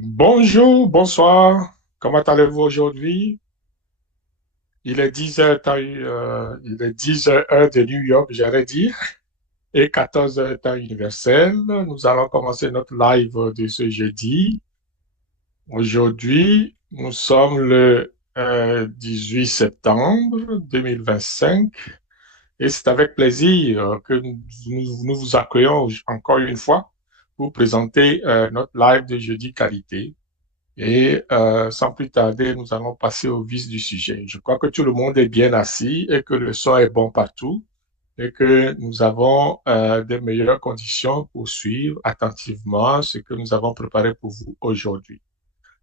Bonjour, bonsoir. Comment allez-vous aujourd'hui? Il est 10 heures, il est 10 heures heure de New York, j'allais dire, et 14 heures temps universel. Nous allons commencer notre live de ce jeudi. Aujourd'hui, nous sommes le 18 septembre 2025 et c'est avec plaisir que nous vous accueillons encore une fois pour présenter notre live de jeudi qualité. Et sans plus tarder, nous allons passer au vif du sujet. Je crois que tout le monde est bien assis et que le son est bon partout et que nous avons des meilleures conditions pour suivre attentivement ce que nous avons préparé pour vous aujourd'hui.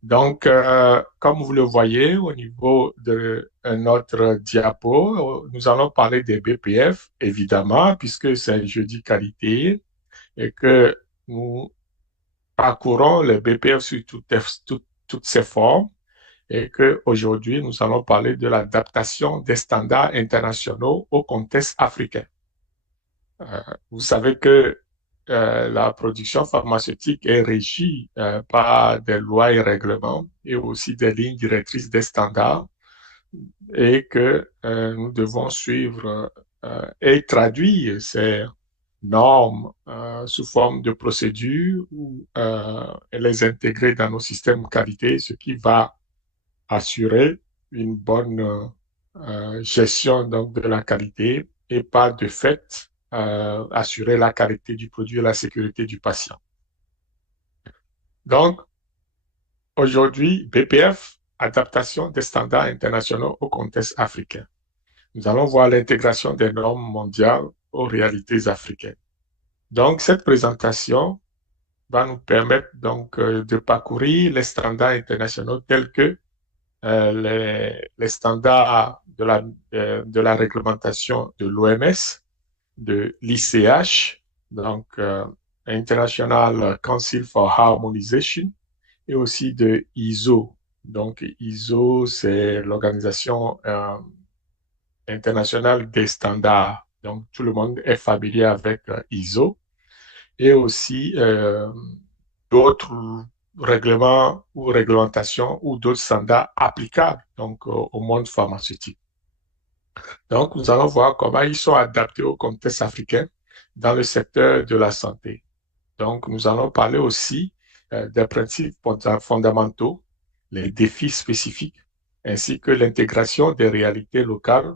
Donc, comme vous le voyez au niveau de notre diapo, nous allons parler des BPF, évidemment, puisque c'est jeudi qualité et que nous parcourons les BPF sur toutes ses formes et qu'aujourd'hui, nous allons parler de l'adaptation des standards internationaux au contexte africain. Euh, Vous savez que la production pharmaceutique est régie par des lois et règlements et aussi des lignes directrices des standards et que nous devons suivre et traduire ces normes sous forme de procédures ou les intégrer dans nos systèmes qualité, ce qui va assurer une bonne gestion donc, de la qualité et pas de fait assurer la qualité du produit et la sécurité du patient. Donc, aujourd'hui, BPF, adaptation des standards internationaux au contexte africain. Nous allons voir l'intégration des normes mondiales aux réalités africaines. Donc, cette présentation va nous permettre donc de parcourir les standards internationaux tels que les standards de la réglementation de l'OMS, de l'ICH, donc International Council for Harmonization, et aussi de ISO. Donc ISO, c'est l'organisation internationale des standards. Donc tout le monde est familier avec ISO et aussi d'autres règlements ou réglementations ou d'autres standards applicables donc au monde pharmaceutique. Donc, nous allons voir comment ils sont adaptés au contexte africain dans le secteur de la santé. Donc, nous allons parler aussi des principes fondamentaux, les défis spécifiques, ainsi que l'intégration des réalités locales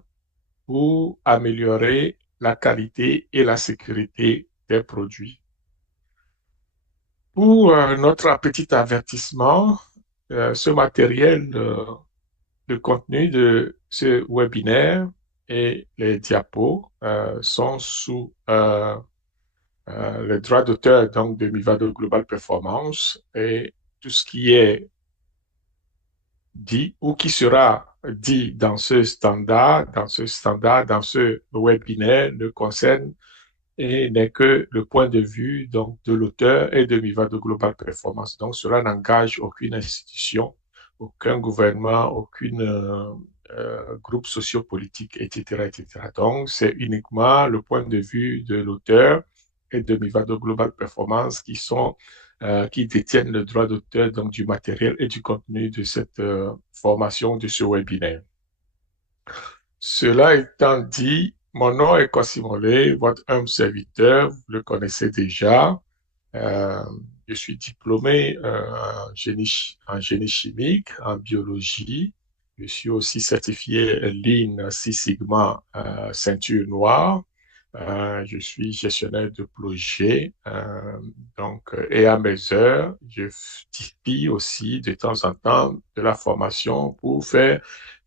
pour améliorer la qualité et la sécurité des produits. Pour notre petit avertissement, ce matériel, le contenu de ce webinaire et les diapos sont sous le droit d'auteur donc de Mivado Global Performance et tout ce qui est dit ou qui sera dit dans ce webinaire ne concerne et n'est que le point de vue donc, de l'auteur et de Mivado Global Performance. Donc, cela n'engage aucune institution, aucun gouvernement, aucun groupe sociopolitique, etc., etc. Donc, c'est uniquement le point de vue de l'auteur et de Mivado Global Performance qui détiennent le droit d'auteur donc du matériel et du contenu de cette formation, de ce webinaire. Cela étant dit, mon nom est Quassimolé, votre humble serviteur, vous le connaissez déjà. Euh, je suis diplômé en génie chimique, en biologie. Je suis aussi certifié Lean Six Sigma ceinture noire. Je suis gestionnaire de projet. Donc, et à mes heures, je diffuse aussi de temps en temps de la formation pour faire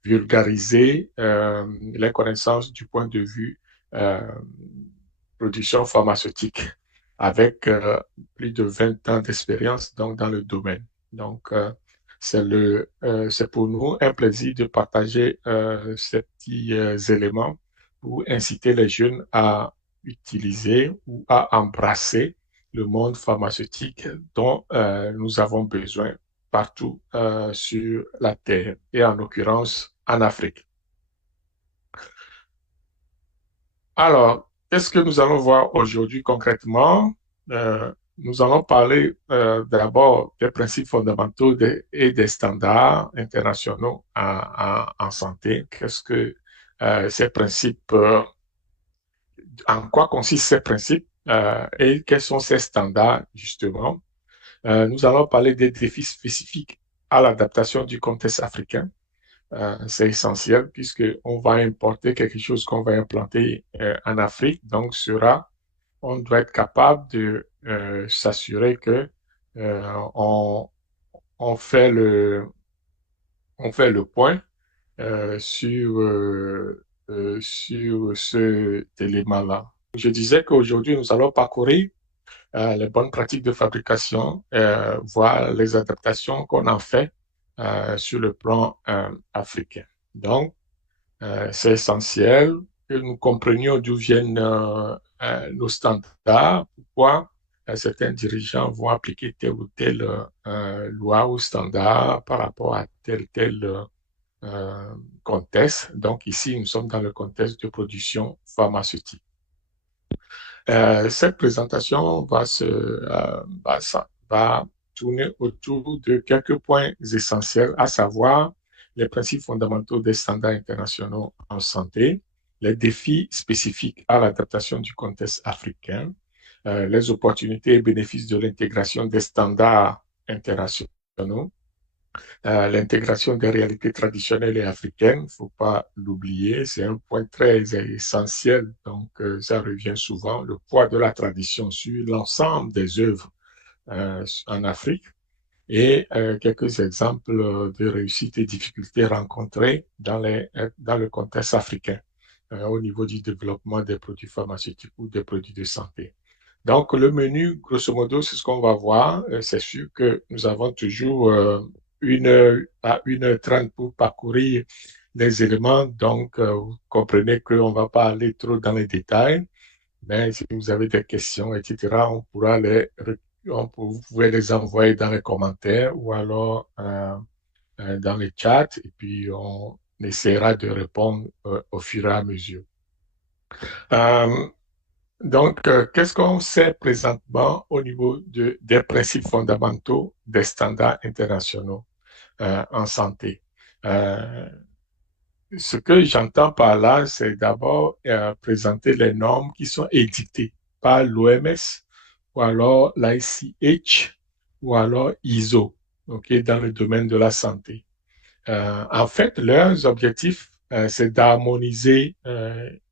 vulgariser les connaissances du point de vue euh, production pharmaceutique avec plus de 20 ans d'expérience donc, dans le domaine. Donc, c'est pour nous un plaisir de partager ces petits éléments pour inciter les jeunes à utiliser ou à embrasser le monde pharmaceutique dont nous avons besoin partout sur la Terre et en l'occurrence en Afrique. Alors, qu'est-ce que nous allons voir aujourd'hui concrètement? Nous allons parler d'abord des principes fondamentaux et des standards internationaux en santé. Qu'est-ce que ces principes, en quoi consistent ces principes et quels sont ces standards justement. Nous allons parler des défis spécifiques à l'adaptation du contexte africain. C'est essentiel puisque on va importer quelque chose qu'on va implanter en Afrique. Donc, on doit être capable de s'assurer que on, on fait on fait le point sur cet élément-là. Je disais qu'aujourd'hui, nous allons parcourir les bonnes pratiques de fabrication, voir les adaptations qu'on en fait sur le plan africain. Donc, c'est essentiel que nous comprenions d'où viennent nos standards, pourquoi certains dirigeants vont appliquer telle ou telle loi ou standard par rapport à tel contexte. Donc ici, nous sommes dans le contexte de production pharmaceutique. Cette présentation va tourner autour de quelques points essentiels, à savoir les principes fondamentaux des standards internationaux en santé, les défis spécifiques à l'adaptation du contexte africain, les opportunités et bénéfices de l'intégration des standards internationaux, l'intégration des réalités traditionnelles et africaines, il ne faut pas l'oublier, c'est un point très essentiel, donc ça revient souvent, le poids de la tradition sur l'ensemble des œuvres en Afrique et quelques exemples de réussites et difficultés rencontrées dans le contexte africain au niveau du développement des produits pharmaceutiques ou des produits de santé. Donc, le menu, grosso modo, c'est ce qu'on va voir. C'est sûr que nous avons toujours 1 heure à 1h30 pour parcourir les éléments. Donc, vous comprenez qu'on ne va pas aller trop dans les détails. Mais si vous avez des questions, etc., vous pouvez les envoyer dans les commentaires ou alors dans les chats et puis on essaiera de répondre au fur et à mesure. Euh, Qu'est-ce qu'on sait présentement au niveau des principes fondamentaux des standards internationaux en santé? Euh, Ce que j'entends par là, c'est d'abord présenter les normes qui sont édictées par l'OMS ou alors l'ICH ou alors ISO, ok, dans le domaine de la santé. En fait, leurs objectifs, c'est d'harmoniser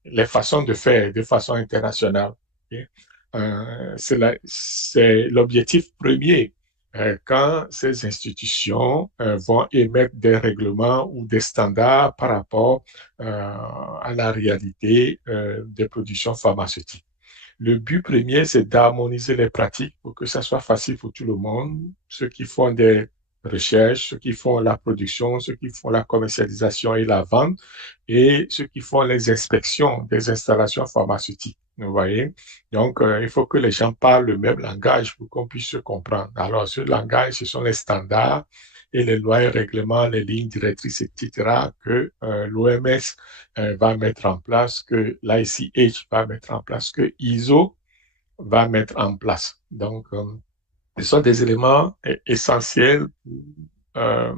les façons de faire de façon internationale. Okay? C'est l'objectif premier quand ces institutions vont émettre des règlements ou des standards par rapport à la réalité des productions pharmaceutiques. Le but premier, c'est d'harmoniser les pratiques pour que ça soit facile pour tout le monde, ceux qui font des recherches, ceux qui font la production, ceux qui font la commercialisation et la vente, et ceux qui font les inspections des installations pharmaceutiques. Vous voyez? Donc, il faut que les gens parlent le même langage pour qu'on puisse se comprendre. Alors, ce langage, ce sont les standards et les lois et règlements, les lignes directrices, etc., que l'OMS va mettre en place, que l'ICH va mettre en place, que ISO va mettre en place. Donc, ce sont des éléments essentiels pour euh,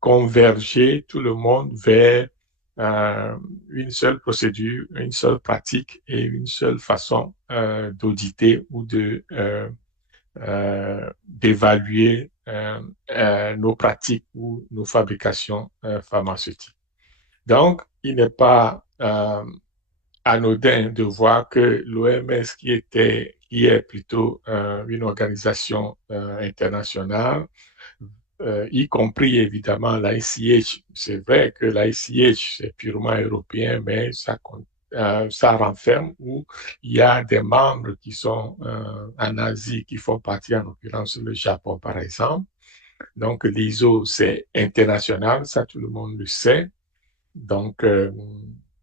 converger tout le monde vers euh, une seule procédure, une seule pratique et une seule façon d'auditer ou d'évaluer nos pratiques ou nos fabrications pharmaceutiques. Donc, il n'est pas anodin de voir que l'OMS, qui est plutôt une organisation internationale, y compris évidemment l'ICH. C'est vrai que l'ICH, c'est purement européen, mais ça renferme où il y a des membres qui sont en Asie, qui font partie, en l'occurrence le Japon par exemple. Donc l'ISO, c'est international, ça tout le monde le sait. Donc,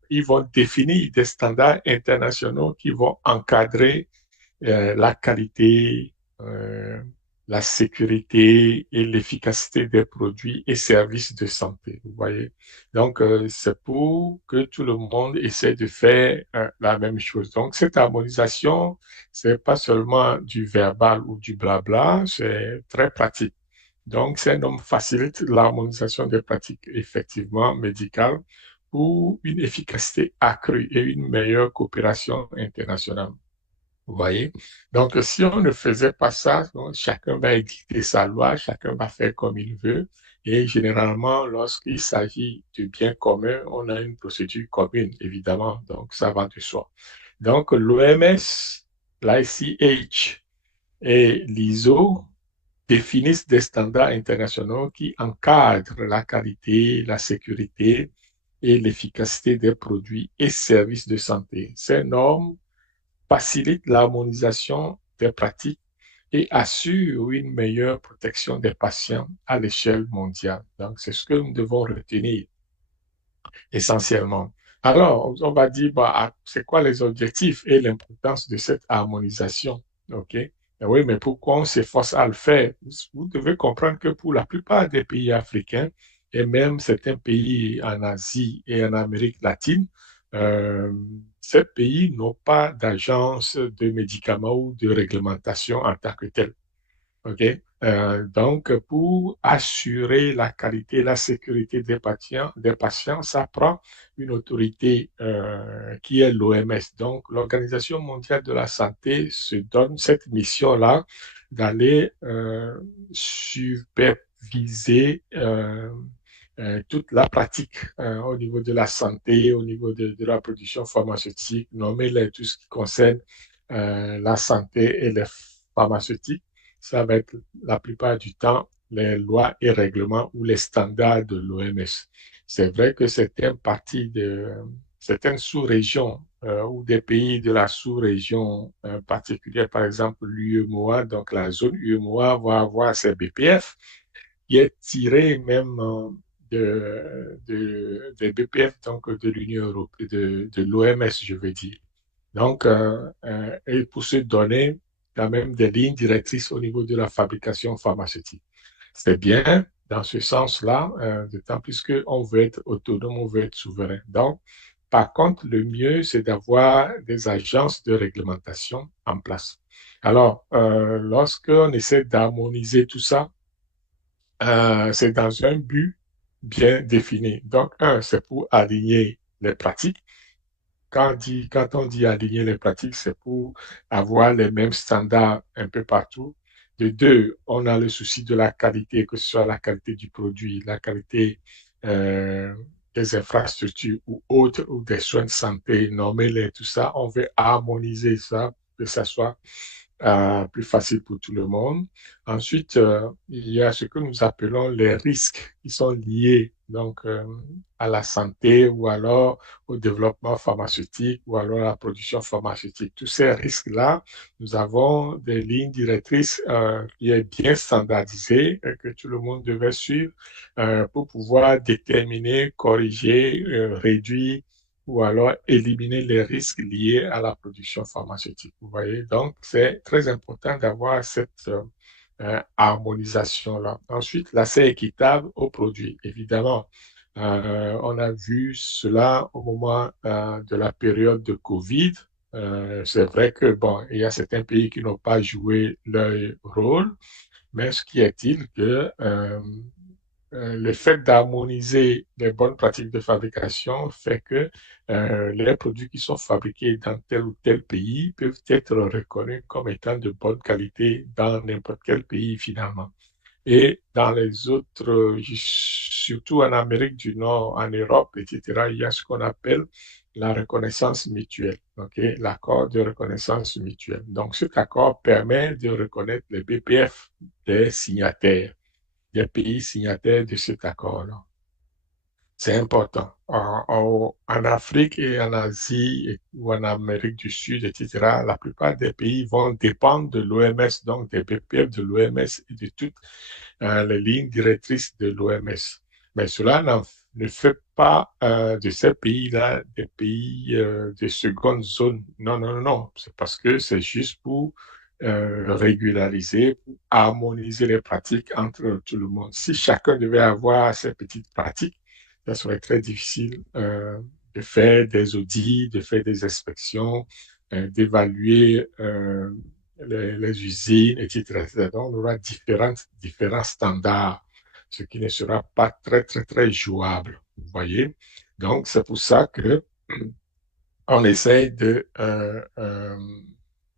ils vont définir des standards internationaux qui vont encadrer la qualité, la sécurité et l'efficacité des produits et services de santé. Vous voyez? Donc, c'est pour que tout le monde essaie de faire la même chose. Donc, cette harmonisation, c'est pas seulement du verbal ou du blabla, c'est très pratique. Donc, c'est un homme facilite l'harmonisation des pratiques effectivement médicales pour une efficacité accrue et une meilleure coopération internationale. Vous voyez? Donc, si on ne faisait pas ça, donc, chacun va édicter sa loi, chacun va faire comme il veut. Et généralement, lorsqu'il s'agit de biens communs, on a une procédure commune, évidemment. Donc, ça va de soi. Donc, l'OMS, l'ICH et l'ISO définissent des standards internationaux qui encadrent la qualité, la sécurité et l'efficacité des produits et services de santé. Ces normes facilitent l'harmonisation des pratiques et assurent une meilleure protection des patients à l'échelle mondiale. Donc, c'est ce que nous devons retenir essentiellement. Alors, on va dire, bah, c'est quoi les objectifs et l'importance de cette harmonisation? OK? Oui, mais pourquoi on s'efforce à le faire? Vous devez comprendre que pour la plupart des pays africains et même certains pays en Asie et en Amérique latine, euh, ces pays n'ont pas d'agence de médicaments ou de réglementation en tant que telle. OK? Donc, pour assurer la qualité et la sécurité des patients, ça prend une autorité qui est l'OMS. Donc, l'Organisation mondiale de la santé se donne cette mission-là d'aller superviser toute la pratique au niveau de la santé, au niveau de la production pharmaceutique, nommer tout ce qui concerne la santé et les pharmaceutiques. Ça va être la plupart du temps les lois et règlements ou les standards de l'OMS. C'est vrai que certaines sous-régions ou des pays de la sous-région particulière, par exemple l'UEMOA, donc la zone UEMOA va avoir ses BPF, qui est tiré même des BPF, donc de l'Union européenne, de l'OMS, je veux dire. Donc, et pour se donner quand même des lignes directrices au niveau de la fabrication pharmaceutique. C'est bien dans ce sens-là, d'autant plus qu'on veut être autonome, on veut être souverain. Donc, par contre, le mieux, c'est d'avoir des agences de réglementation en place. Alors, lorsqu'on essaie d'harmoniser tout ça, c'est dans un but bien défini. Donc, un, c'est pour aligner les pratiques. Quand on dit aligner les pratiques, c'est pour avoir les mêmes standards un peu partout. De deux, on a le souci de la qualité, que ce soit la qualité du produit, la qualité euh, des infrastructures ou autres, ou des soins de santé, nommer les, tout ça. On veut harmoniser ça, que ça soit plus facile pour tout le monde. Ensuite, il y a ce que nous appelons les risques qui sont liés donc à la santé ou alors au développement pharmaceutique ou alors à la production pharmaceutique. Tous ces risques-là, nous avons des lignes directrices qui est bien standardisées et que tout le monde devait suivre pour pouvoir déterminer, corriger, réduire ou alors éliminer les risques liés à la production pharmaceutique. Vous voyez, donc c'est très important d'avoir cette harmonisation-là. Ensuite, l'accès équitable aux produits. Évidemment, on a vu cela au moment de la période de Covid. C'est vrai que, bon, il y a certains pays qui n'ont pas joué leur rôle, mais ce qui est-il que le fait d'harmoniser les bonnes pratiques de fabrication fait que les produits qui sont fabriqués dans tel ou tel pays peuvent être reconnus comme étant de bonne qualité dans n'importe quel pays finalement. Et dans les autres, surtout en Amérique du Nord, en Europe, etc., il y a ce qu'on appelle la reconnaissance mutuelle, okay? L'accord de reconnaissance mutuelle. Donc, cet accord permet de reconnaître les BPF des signataires, des pays signataires de cet accord-là. C'est important. En Afrique et en Asie ou en Amérique du Sud, etc., la plupart des pays vont dépendre de l'OMS, donc des BPF de l'OMS et de toutes les lignes directrices de l'OMS. Mais cela ne fait pas de ces pays-là des pays de seconde zone. Non, non, non, non. C'est parce que c'est juste pour régulariser, pour harmoniser les pratiques entre tout le monde. Si chacun devait avoir ses petites pratiques, ça serait très difficile de faire des audits, de faire des inspections, d'évaluer les usines, etc., etc. Donc, on aura différents standards, ce qui ne sera pas très, très, très jouable. Vous voyez? Donc, c'est pour ça que on essaye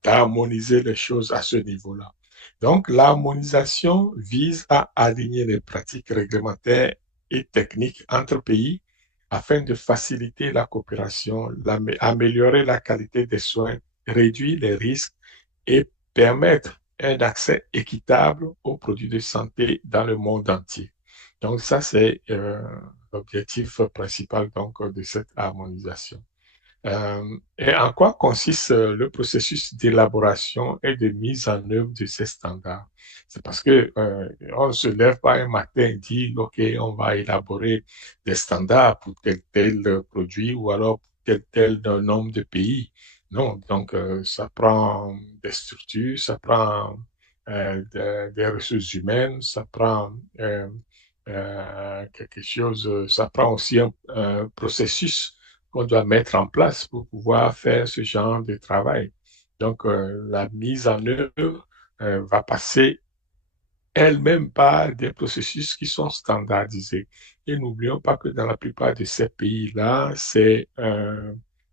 d'harmoniser les choses à ce niveau-là. Donc, l'harmonisation vise à aligner les pratiques réglementaires et techniques entre pays afin de faciliter la coopération, améliorer la qualité des soins, réduire les risques et permettre un accès équitable aux produits de santé dans le monde entier. Donc, ça, c'est l'objectif principal donc, de cette harmonisation. Et en quoi consiste le processus d'élaboration et de mise en œuvre de ces standards? C'est parce que on ne se lève pas un matin et dit, OK, on va élaborer des standards pour tel produit ou alors pour tel nombre de pays. Non, donc ça prend des structures, ça prend des ressources humaines, ça prend quelque chose, ça prend aussi un processus qu'on doit mettre en place pour pouvoir faire ce genre de travail. Donc, la mise en œuvre va passer elle-même par des processus qui sont standardisés. Et n'oublions pas que dans la plupart de ces pays-là,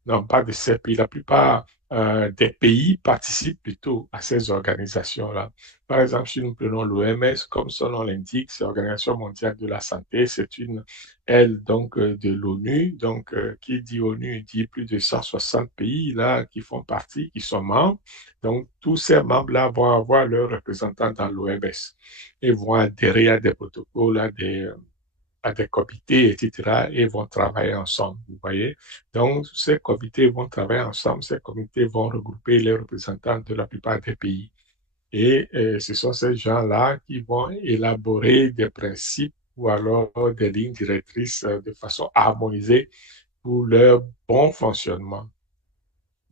non pas de ces pays, la plupart des pays participent plutôt à ces organisations-là. Par exemple, si nous prenons l'OMS, comme son nom l'indique, c'est l'Organisation mondiale de la santé, c'est une aile donc de l'ONU. Donc, qui dit ONU dit plus de 160 pays là qui font partie, qui sont membres. Donc, tous ces membres-là vont avoir leurs représentants dans l'OMS et vont adhérer à des protocoles, à des comités, etc., et vont travailler ensemble, vous voyez. Donc, ces comités vont travailler ensemble, ces comités vont regrouper les représentants de la plupart des pays. Et ce sont ces gens-là qui vont élaborer des principes ou alors des lignes directrices de façon harmonisée pour leur bon fonctionnement.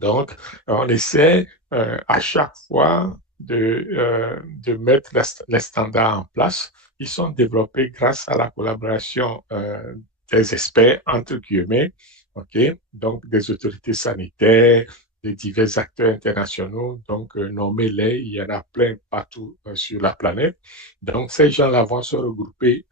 Donc, on essaie à chaque fois de mettre les standards en place. Ils sont développés grâce à la collaboration des experts, entre guillemets, ok? Donc, des autorités sanitaires, des divers acteurs internationaux. Donc, nommez-les, il y en a plein partout sur la planète. Donc, ces gens-là vont se regrouper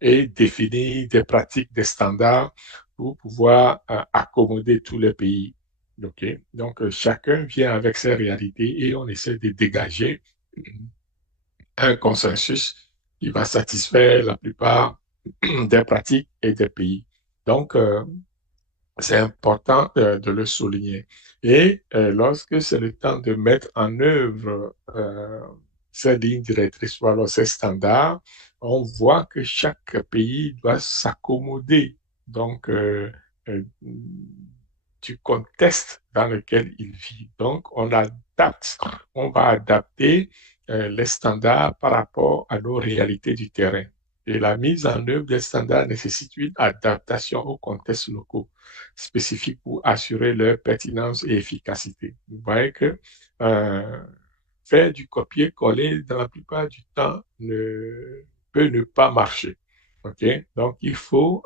et définir des pratiques, des standards pour pouvoir accommoder tous les pays. OK? Donc, chacun vient avec ses réalités et on essaie de dégager un consensus qui va satisfaire la plupart des pratiques et des pays. Donc, c'est important de le souligner. Et lorsque c'est le temps de mettre en œuvre ces lignes directrices ou alors ces standards, on voit que chaque pays doit s'accommoder donc du contexte dans lequel il vit. Donc, on va adapter les standards par rapport à nos réalités du terrain. Et la mise en œuvre des standards nécessite une adaptation aux contextes locaux spécifiques pour assurer leur pertinence et efficacité. Vous voyez que euh, faire du copier-coller dans la plupart du temps peut ne pas marcher. OK? Donc, il faut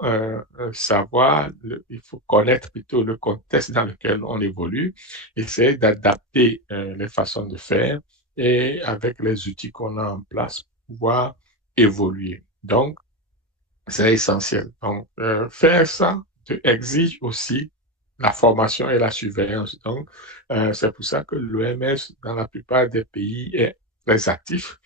savoir, il faut connaître plutôt le contexte dans lequel on évolue, essayer d'adapter les façons de faire et avec les outils qu'on a en place, pouvoir évoluer. Donc, c'est essentiel. Donc, faire ça exige aussi la formation et la surveillance. Donc, c'est pour ça que l'OMS, dans la plupart des pays, est très actif.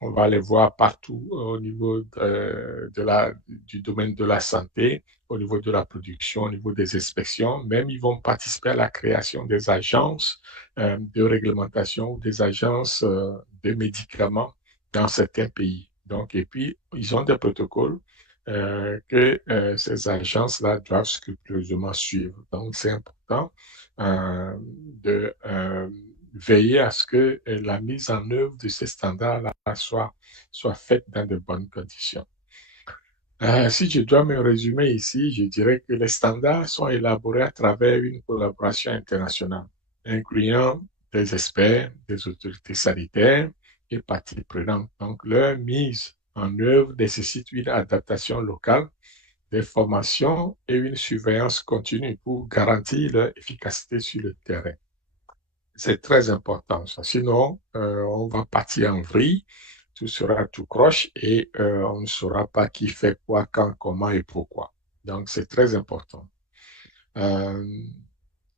On va les voir partout au niveau du domaine de la santé, au niveau de la production, au niveau des inspections. Même, ils vont participer à la création des agences de réglementation ou des agences de médicaments dans certains pays. Donc, et puis, ils ont des protocoles que ces agences-là doivent scrupuleusement suivre. Donc, c'est important de veiller à ce que la mise en œuvre de ces standards-là soit faite dans de bonnes conditions. Si je dois me résumer ici, je dirais que les standards sont élaborés à travers une collaboration internationale, incluant des experts, des autorités sanitaires et parties prenantes. Donc, leur mise en œuvre nécessite une adaptation locale, des formations et une surveillance continue pour garantir leur efficacité sur le terrain. C'est très important, ça. Sinon, on va partir en vrille, tout sera tout croche et on ne saura pas qui fait quoi, quand, comment et pourquoi. Donc, c'est très important. Euh,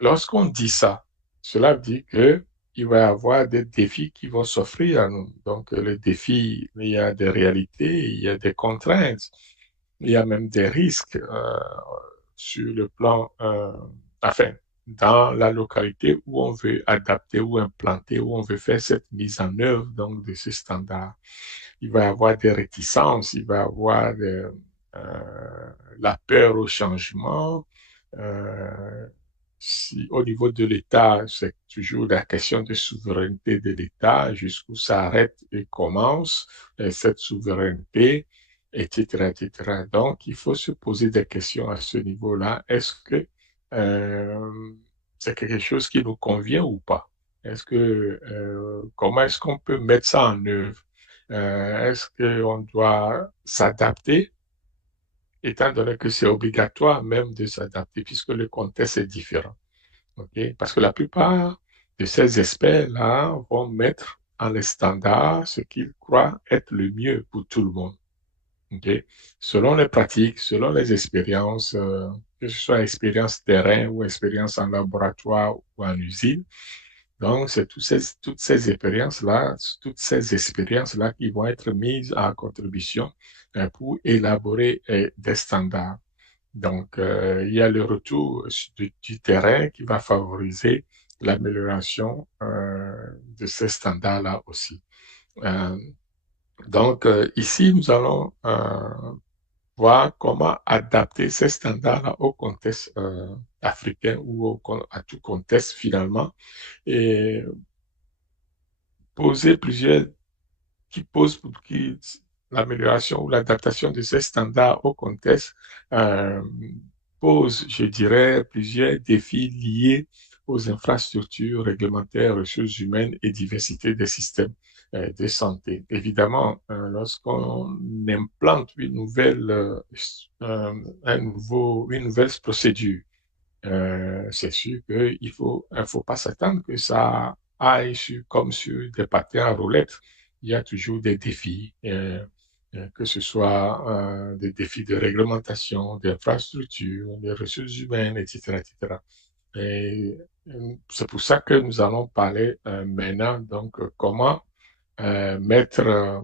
Lorsqu'on dit ça, cela veut dire que il va y avoir des défis qui vont s'offrir à nous. Donc, les défis, il y a des réalités, il y a des contraintes, il y a même des risques sur le plan, enfin, dans la localité où on veut adapter ou implanter, où on veut faire cette mise en œuvre donc de ce standard. Il va y avoir des réticences, il va y avoir la peur au changement. Euh, Si au niveau de l'État, c'est toujours la question de souveraineté de l'État, jusqu'où ça arrête et commence cette souveraineté, etc., etc. Donc, il faut se poser des questions à ce niveau-là. Est-ce que c'est quelque chose qui nous convient ou pas? Comment est-ce qu'on peut mettre ça en œuvre? Est-ce qu'on doit s'adapter, étant donné que c'est obligatoire même de s'adapter, puisque le contexte est différent? OK? Parce que la plupart de ces experts-là vont mettre en standard ce qu'ils croient être le mieux pour tout le monde. OK? Selon les pratiques, selon les expériences, que ce soit expérience terrain ou expérience en laboratoire ou en usine. Donc, c'est toutes ces expériences-là qui vont être mises en contribution pour élaborer des standards. Donc, il y a le retour du terrain qui va favoriser l'amélioration de ces standards-là aussi. Euh, donc, ici, nous allons voir comment adapter ces standards-là au contexte africain ou à tout contexte finalement et poser plusieurs qui pose qui, l'amélioration ou l'adaptation de ces standards au contexte euh, pose, je dirais, plusieurs défis liés aux infrastructures réglementaires, ressources humaines et diversité des systèmes de santé. Évidemment, lorsqu'on implante une nouvelle procédure, c'est sûr qu'il faut pas s'attendre que ça aille comme sur des patins à roulettes. Il y a toujours des défis, que ce soit des défis de réglementation, d'infrastructure, des ressources humaines, etc., etc. Et c'est pour ça que nous allons parler maintenant, donc, mettre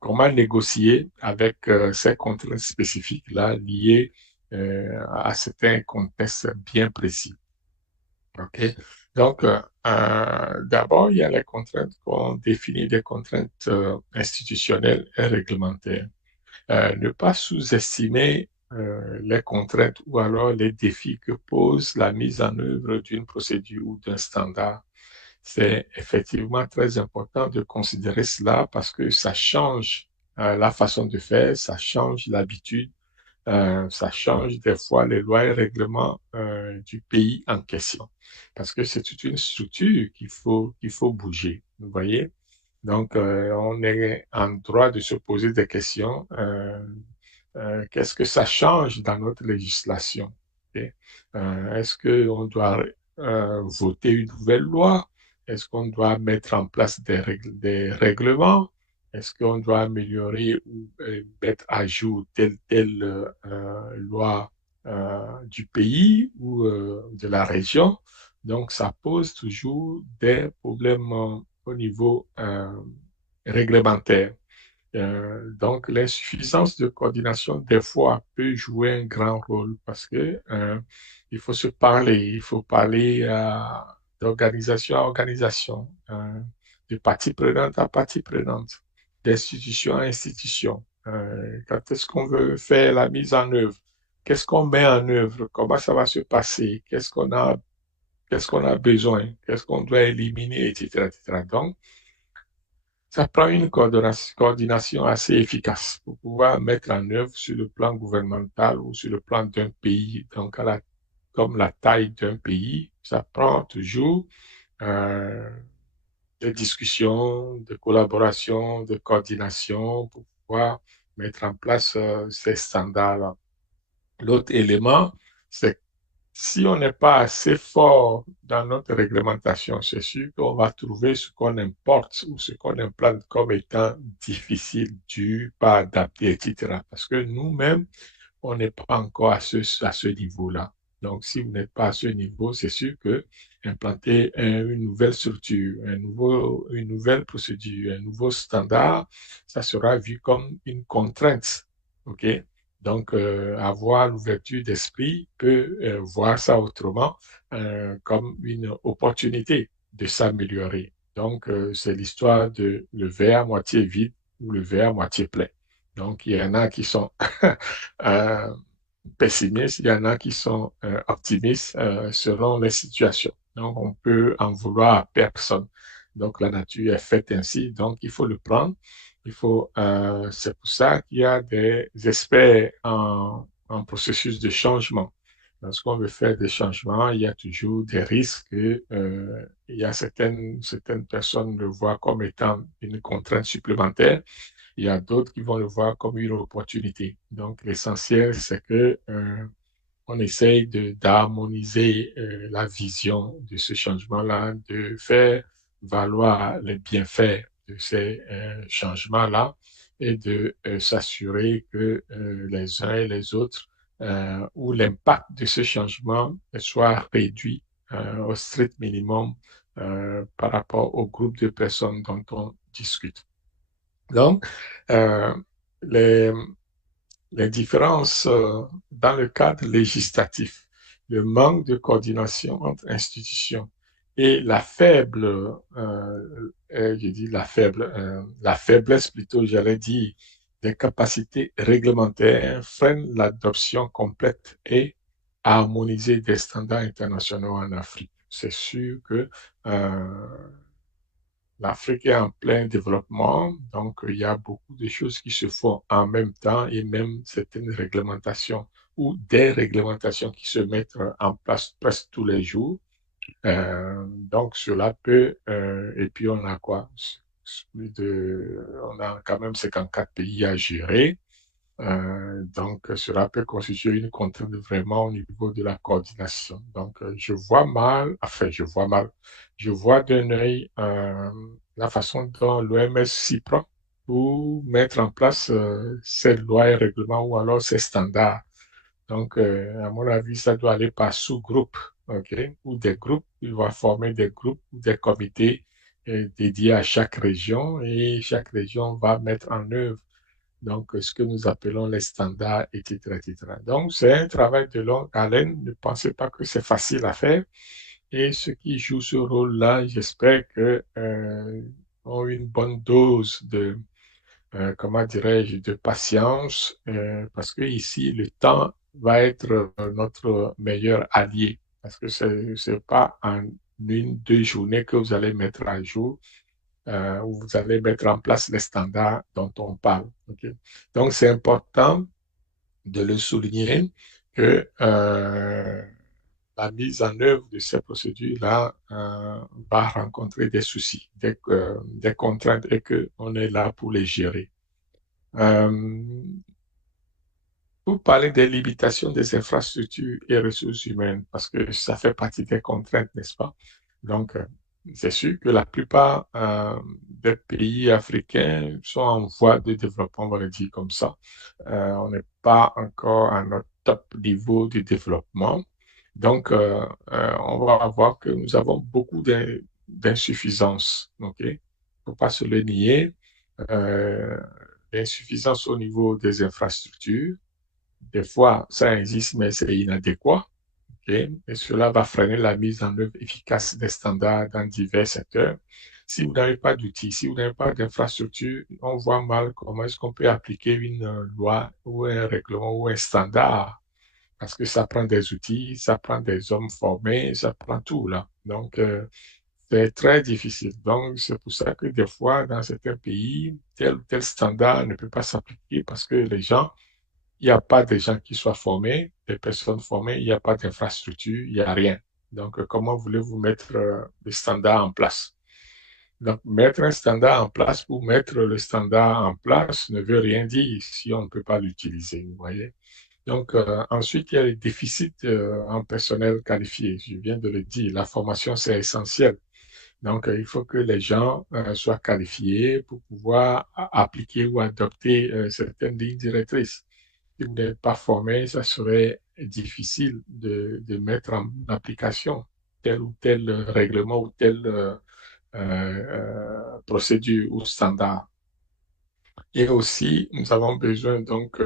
comment négocier avec ces contraintes spécifiques-là liées à certains contextes bien précis. OK? Donc, d'abord, il y a les contraintes qu'on définit, des contraintes institutionnelles et réglementaires. Ne pas sous-estimer les contraintes ou alors les défis que pose la mise en œuvre d'une procédure ou d'un standard. C'est effectivement très important de considérer cela parce que ça change la façon de faire, ça change l'habitude, ça change des fois les lois et règlements du pays en question. Parce que c'est toute une structure qu'il faut bouger. Vous voyez? Donc, on est en droit de se poser des questions. Qu'est-ce que ça change dans notre législation? Ok. Est-ce qu'on doit voter une nouvelle loi? Est-ce qu'on doit mettre en place des règlements? Est-ce qu'on doit améliorer ou mettre à jour telle loi du pays ou de la région? Donc, ça pose toujours des problèmes au niveau réglementaire. Donc, l'insuffisance de coordination, des fois, peut jouer un grand rôle parce que il faut se parler, il faut parler d'organisation à organisation, de partie prenante à partie prenante, d'institution à institution. Quand est-ce qu'on veut faire la mise en œuvre? Qu'est-ce qu'on met en œuvre? Comment ça va se passer? Qu'est-ce qu'on a besoin? Qu'est-ce qu'on doit éliminer, etc., etc. Donc, ça prend une coordination assez efficace pour pouvoir mettre en œuvre sur le plan gouvernemental ou sur le plan d'un pays, donc comme la taille d'un pays, ça prend toujours euh, des discussions, de collaboration, de coordination pour pouvoir mettre en place ces standards-là. L'autre élément, c'est si on n'est pas assez fort dans notre réglementation, c'est sûr qu'on va trouver ce qu'on importe ou ce qu'on implante comme étant difficile, dur, pas adapté, etc. Parce que nous-mêmes, on n'est pas encore à ce niveau-là. Donc, si vous n'êtes pas à ce niveau, c'est sûr que implanter une nouvelle structure, une nouvelle procédure, un nouveau standard, ça sera vu comme une contrainte. OK? Donc, avoir l'ouverture d'esprit peut voir ça autrement, comme une opportunité de s'améliorer. Donc, c'est l'histoire de le verre à moitié vide ou le verre à moitié plein. Donc, il y en a qui sont euh, pessimistes, il y en a qui sont optimistes selon les situations. Donc, on peut en vouloir à personne. Donc, la nature est faite ainsi. Donc, il faut le prendre. C'est pour ça qu'il y a des experts en processus de changement. Lorsqu'on veut faire des changements, il y a toujours des risques. Il y a certaines personnes le voient comme étant une contrainte supplémentaire. Il y a d'autres qui vont le voir comme une opportunité. Donc, l'essentiel, c'est que on essaye d'harmoniser la vision de ce changement-là, de faire valoir les bienfaits de ces changements-là et de s'assurer que les uns et les autres, ou l'impact de ce changement soit réduit au strict minimum par rapport au groupe de personnes dont on discute. Donc, euh, les, les différences dans le cadre législatif, le manque de coordination entre institutions et la faible, je dis la faiblesse plutôt, j'allais dire, des capacités réglementaires freinent l'adoption complète et harmonisée des standards internationaux en Afrique. C'est sûr que l'Afrique est en plein développement, donc il y a beaucoup de choses qui se font en même temps et même certaines réglementations ou des réglementations qui se mettent en place presque tous les jours. Donc cela peut, et puis on a quoi? On a quand même 54 pays à gérer. Donc, cela peut constituer une contrainte vraiment au niveau de la coordination. Donc, je vois d'un œil la façon dont l'OMS s'y prend pour mettre en place ces lois et règlements ou alors ces standards. Donc, à mon avis, ça doit aller par sous-groupe, OK? Ou des groupes, il va former des groupes ou des comités dédiés à chaque région et chaque région va mettre en œuvre donc ce que nous appelons les standards, etc., etc. Donc, c'est un travail de longue haleine. Ne pensez pas que c'est facile à faire. Et ceux qui jouent ce rôle-là, j'espère que ont une bonne dose de, comment dirais-je, de patience, parce que ici, le temps va être notre meilleur allié, parce que c'est pas en une, deux journées que vous allez mettre à jour où vous allez mettre en place les standards dont on parle. Okay? Donc, c'est important de le souligner que la mise en œuvre de ces procédures-là va rencontrer des soucis, des contraintes et qu'on est là pour les gérer. Euh, pour parler des limitations des infrastructures et ressources humaines, parce que ça fait partie des contraintes, n'est-ce pas? Donc, c'est sûr que la plupart des pays africains sont en voie de développement, on va le dire comme ça. On n'est pas encore à notre top niveau de développement. Donc, on va voir que nous avons beaucoup d'insuffisances. OK? Il ne faut pas se le nier. Euh, L'insuffisance au niveau des infrastructures. Des fois, ça existe, mais c'est inadéquat. Okay? Et cela va freiner la mise en œuvre efficace des standards dans divers secteurs. Si vous n'avez pas d'outils, si vous n'avez pas d'infrastructure, on voit mal comment est-ce qu'on peut appliquer une loi ou un règlement ou un standard. Parce que ça prend des outils, ça prend des hommes formés, ça prend tout là. Donc, c'est très difficile. Donc, c'est pour ça que des fois, dans certains pays, tel ou tel standard ne peut pas s'appliquer parce que les gens il n'y a pas de gens qui soient formés, des personnes formées, il n'y a pas d'infrastructure, il n'y a rien. Donc, comment voulez-vous mettre des standards en place? Donc, mettre un standard en place pour mettre le standard en place ne veut rien dire si on ne peut pas l'utiliser, vous voyez. Donc, ensuite, il y a les déficits en personnel qualifié. Je viens de le dire, la formation, c'est essentiel. Donc, il faut que les gens soient qualifiés pour pouvoir appliquer ou adopter certaines lignes directrices. Si vous n'êtes pas formé, ça serait difficile de mettre en application tel ou tel règlement ou telle procédure ou standard. Et aussi, nous avons besoin donc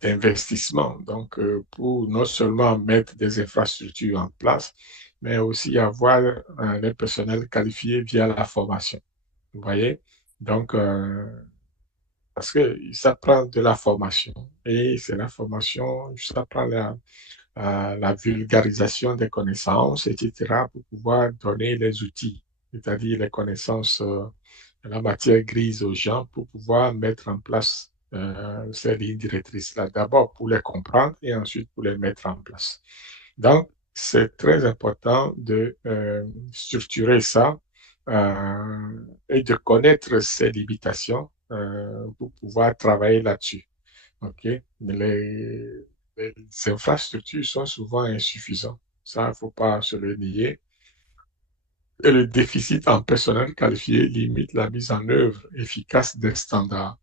d'investissement, donc pour non seulement mettre des infrastructures en place, mais aussi avoir un personnel qualifié via la formation. Vous voyez? Donc, parce que ça prend de la formation et c'est la formation, ça prend la vulgarisation des connaissances, etc., pour pouvoir donner les outils, c'est-à-dire les connaissances, la matière grise aux gens pour pouvoir mettre en place ces lignes directrices-là, d'abord pour les comprendre et ensuite pour les mettre en place. Donc, c'est très important de structurer ça et de connaître ses limitations pour pouvoir travailler là-dessus. OK? Les infrastructures sont souvent insuffisantes. Ça, il ne faut pas se le nier. Et le déficit en personnel qualifié limite la mise en œuvre efficace des standards,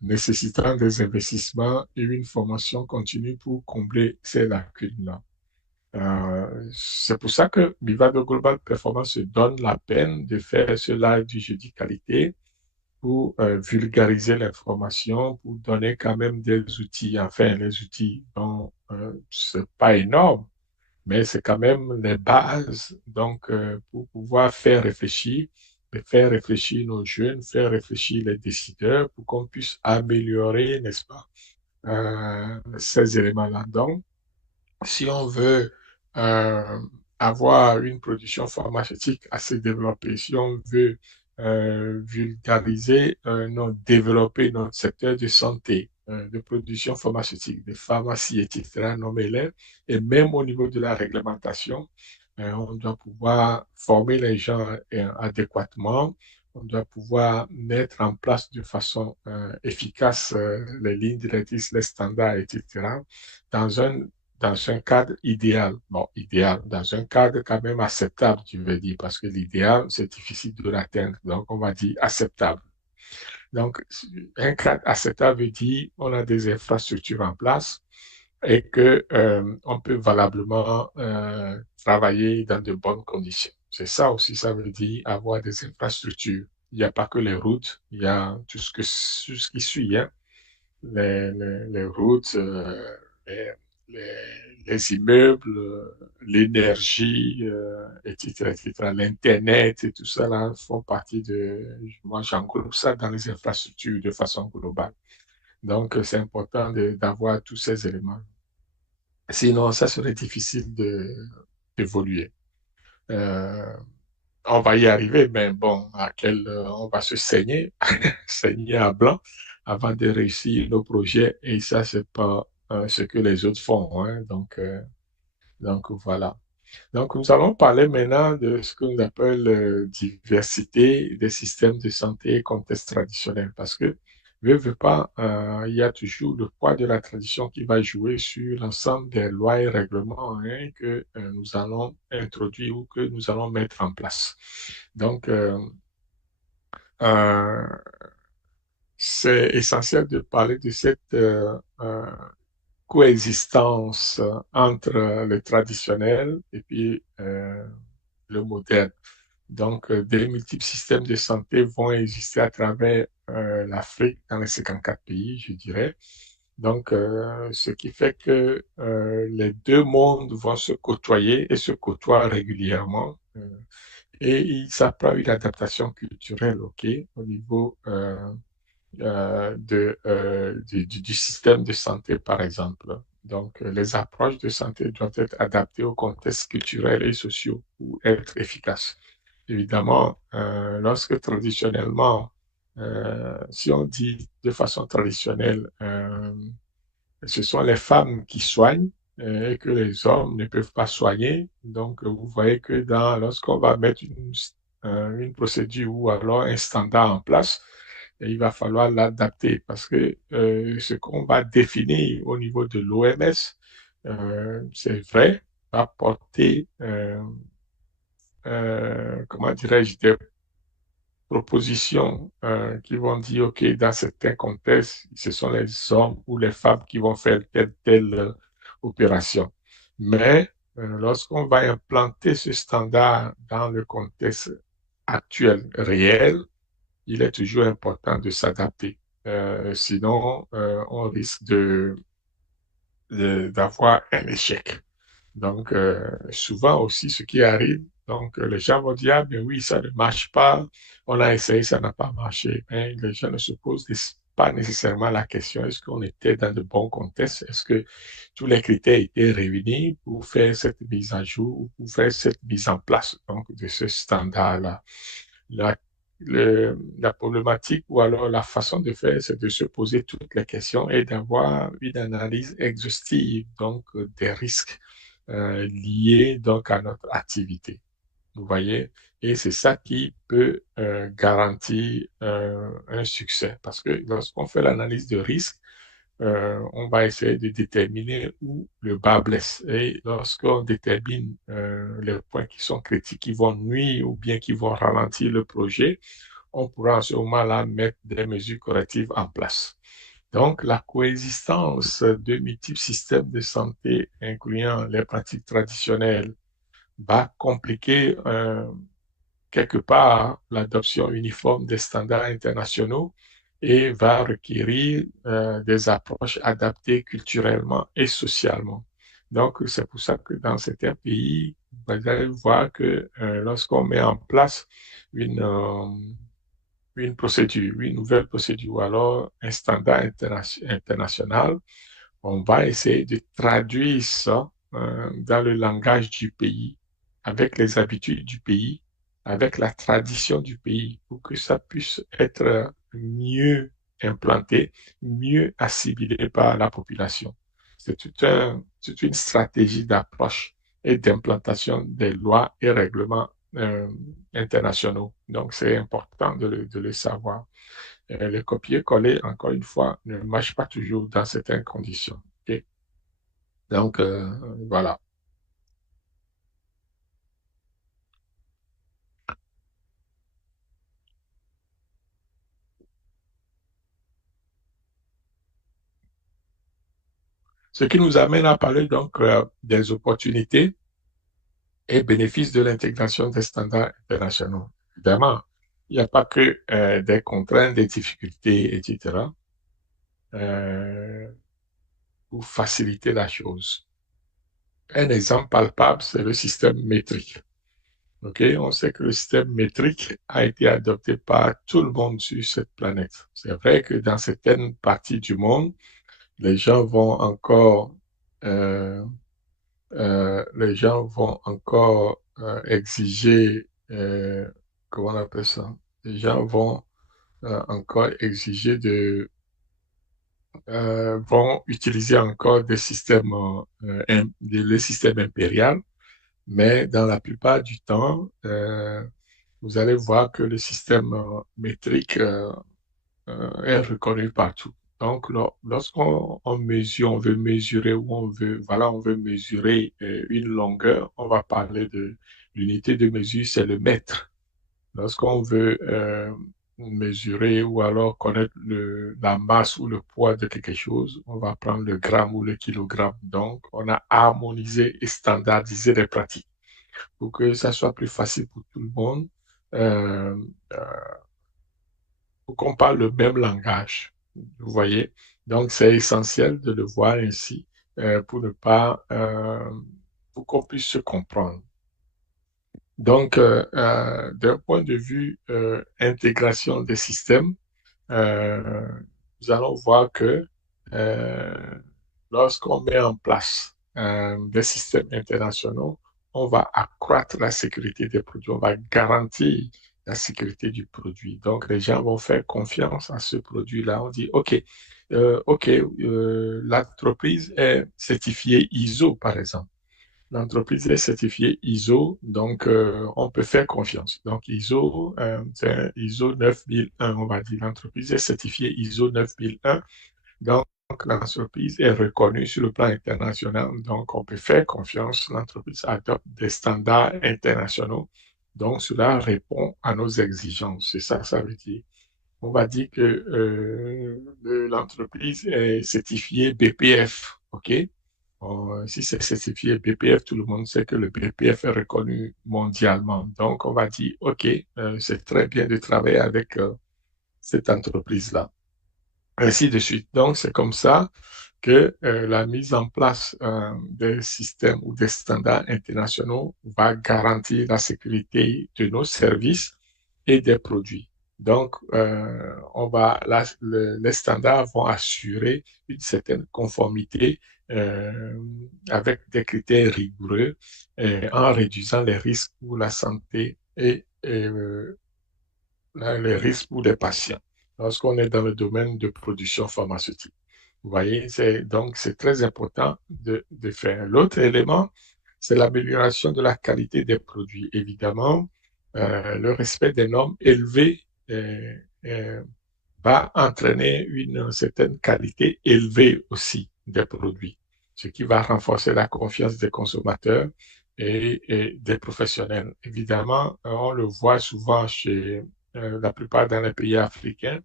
nécessitant des investissements et une formation continue pour combler ces lacunes-là. C'est pour ça que Vivado Global Performance se donne la peine de faire ce live du jeudi qualité pour vulgariser l'information, pour donner quand même des outils, enfin les outils dont c'est pas énorme, mais c'est quand même les bases, donc pour pouvoir faire réfléchir nos jeunes, faire réfléchir les décideurs, pour qu'on puisse améliorer, n'est-ce pas, ces éléments-là. Donc, si on veut euh, avoir une production pharmaceutique assez développée, si on veut vulgariser, non, développer notre secteur de santé, de production pharmaceutique, de pharmacie, etc., nommez-les, et même au niveau de la réglementation, on doit pouvoir former les gens adéquatement, on doit pouvoir mettre en place de façon efficace les lignes directrices, les standards, etc., dans un cadre idéal. Bon, idéal, dans un cadre quand même acceptable, tu veux dire, parce que l'idéal, c'est difficile de l'atteindre. Donc, on va dire acceptable. Donc, un cadre acceptable veut dire on a des infrastructures en place et que on peut valablement travailler dans de bonnes conditions. C'est ça aussi, ça veut dire avoir des infrastructures. Il n'y a pas que les routes, il y a tout ce qui suit, hein, les routes, les, les, les immeubles, l'énergie, etc., etc., l'Internet et tout ça là font partie de, moi j'englobe ça dans les infrastructures de façon globale. Donc c'est important d'avoir tous ces éléments. Sinon, ça serait difficile d'évoluer. Euh, on va y arriver, mais bon, on va se saigner, saigner à blanc avant de réussir nos projets. Et ça, c'est pas ce que les autres font, hein. Donc voilà. Donc nous allons parler maintenant de ce que nous appelle diversité des systèmes de santé et contexte traditionnel. Parce que, veut pas, il y a toujours le poids de la tradition qui va jouer sur l'ensemble des lois et règlements, hein, que nous allons introduire ou que nous allons mettre en place. Donc, euh, c'est essentiel de parler de cette coexistence entre le traditionnel et puis le moderne. Donc, des multiples systèmes de santé vont exister à travers l'Afrique, dans les 54 pays, je dirais. Donc, ce qui fait que les deux mondes vont se côtoyer et se côtoient régulièrement. Et ça prend une adaptation culturelle, OK, au niveau du système de santé, par exemple. Donc, les approches de santé doivent être adaptées au contexte culturel et social pour être efficaces. Évidemment, lorsque traditionnellement, Si on dit de façon traditionnelle, ce sont les femmes qui soignent et que les hommes ne peuvent pas soigner. Donc, vous voyez que lorsqu'on va mettre une procédure ou alors un standard en place, il va falloir l'adapter parce que ce qu'on va définir au niveau de l'OMS, c'est vrai, va porter, comment dirais-je, des propositions qui vont dire, OK, dans certains contextes, ce sont les hommes ou les femmes qui vont faire telle opération. Mais lorsqu'on va implanter ce standard dans le contexte actuel, réel, il est toujours important de s'adapter. Sinon, on risque d'avoir un échec. Donc, souvent aussi, ce qui arrive, donc les gens vont dire, ah, ben oui, ça ne marche pas, on a essayé, ça n'a pas marché. Mais les gens ne se posent pas nécessairement la question, est-ce qu'on était dans de bons contextes? Est-ce que tous les critères étaient réunis pour faire cette mise à jour, pour faire cette mise en place, donc, de ce standard-là? La, la problématique ou alors la façon de faire, c'est de se poser toutes les questions et d'avoir une analyse exhaustive, donc, des risques liés donc à notre activité. Vous voyez? Et c'est ça qui peut garantir un succès. Parce que lorsqu'on fait l'analyse de risque, on va essayer de déterminer où le bas blesse. Et lorsqu'on détermine les points qui sont critiques, qui vont nuire ou bien qui vont ralentir le projet, on pourra en ce moment-là mettre des mesures correctives en place. Donc, la coexistence de multiples systèmes de santé, incluant les pratiques traditionnelles, va compliquer quelque part l'adoption uniforme des standards internationaux et va requérir des approches adaptées culturellement et socialement. Donc, c'est pour ça que dans certains pays, vous allez voir que lorsqu'on met en place une procédure, une nouvelle procédure, ou alors un standard international, on va essayer de traduire ça dans le langage du pays, avec les habitudes du pays, avec la tradition du pays, pour que ça puisse être mieux implanté, mieux assimilé par la population. C'est une stratégie d'approche et d'implantation des lois et règlements internationaux. Donc, c'est important de le savoir. Le copier-coller, encore une fois, ne marche pas toujours dans certaines conditions. Ok. Donc, voilà. Ce qui nous amène à parler donc des opportunités et bénéfices de l'intégration des standards internationaux. Évidemment, il n'y a pas que des contraintes, des difficultés, etc., euh, pour faciliter la chose. Un exemple palpable, c'est le système métrique. OK? On sait que le système métrique a été adopté par tout le monde sur cette planète. C'est vrai que dans certaines parties du monde, les gens vont encore, euh, les gens vont encore exiger, comment on appelle ça? Les gens vont encore exiger vont utiliser encore des systèmes, le système impérial, mais dans la plupart du temps, vous allez voir que le système métrique est reconnu partout. Donc, lorsqu'on mesure, on veut mesurer ou on veut mesurer une longueur, on va parler de l'unité de mesure, c'est le mètre. Lorsqu'on veut mesurer ou alors connaître la masse ou le poids de quelque chose, on va prendre le gramme ou le kilogramme. Donc, on a harmonisé et standardisé les pratiques pour que ça soit plus facile pour tout le monde. Euh, euh, pour qu'on parle le même langage. Vous voyez? Donc, c'est essentiel de le voir ainsi pour ne pas, pour qu'on puisse se comprendre. Donc, d'un point de vue intégration des systèmes, euh, nous allons voir que euh, lorsqu'on met en place des systèmes internationaux, on va accroître la sécurité des produits, on va garantir la sécurité du produit. Donc, les gens vont faire confiance à ce produit-là. On dit, OK, l'entreprise est certifiée ISO, par exemple. L'entreprise est certifiée ISO, donc on peut faire confiance. Donc ISO, c'est un ISO 9001, on va dire. L'entreprise est certifiée ISO 9001, donc l'entreprise est reconnue sur le plan international, donc on peut faire confiance. L'entreprise adopte des standards internationaux, donc cela répond à nos exigences. C'est ça, ça veut dire. On va dire que l'entreprise est certifiée BPF, OK? Si c'est certifié BPF, tout le monde sait que le BPF est reconnu mondialement. Donc, on va dire, OK, c'est très bien de travailler avec cette entreprise-là. Ainsi de suite. Donc, c'est comme ça que la mise en place des systèmes ou des standards internationaux va garantir la sécurité de nos services et des produits. Donc, les standards vont assurer une certaine conformité euh, avec des critères rigoureux en réduisant les risques pour la santé et les risques pour les patients lorsqu'on est dans le domaine de production pharmaceutique. Vous voyez, donc c'est très important de faire. L'autre élément, c'est l'amélioration de la qualité des produits. Évidemment, le respect des normes élevées euh, va entraîner une certaine qualité élevée aussi des produits, ce qui va renforcer la confiance des consommateurs et des professionnels. Évidemment, on le voit souvent chez la plupart dans les pays africains.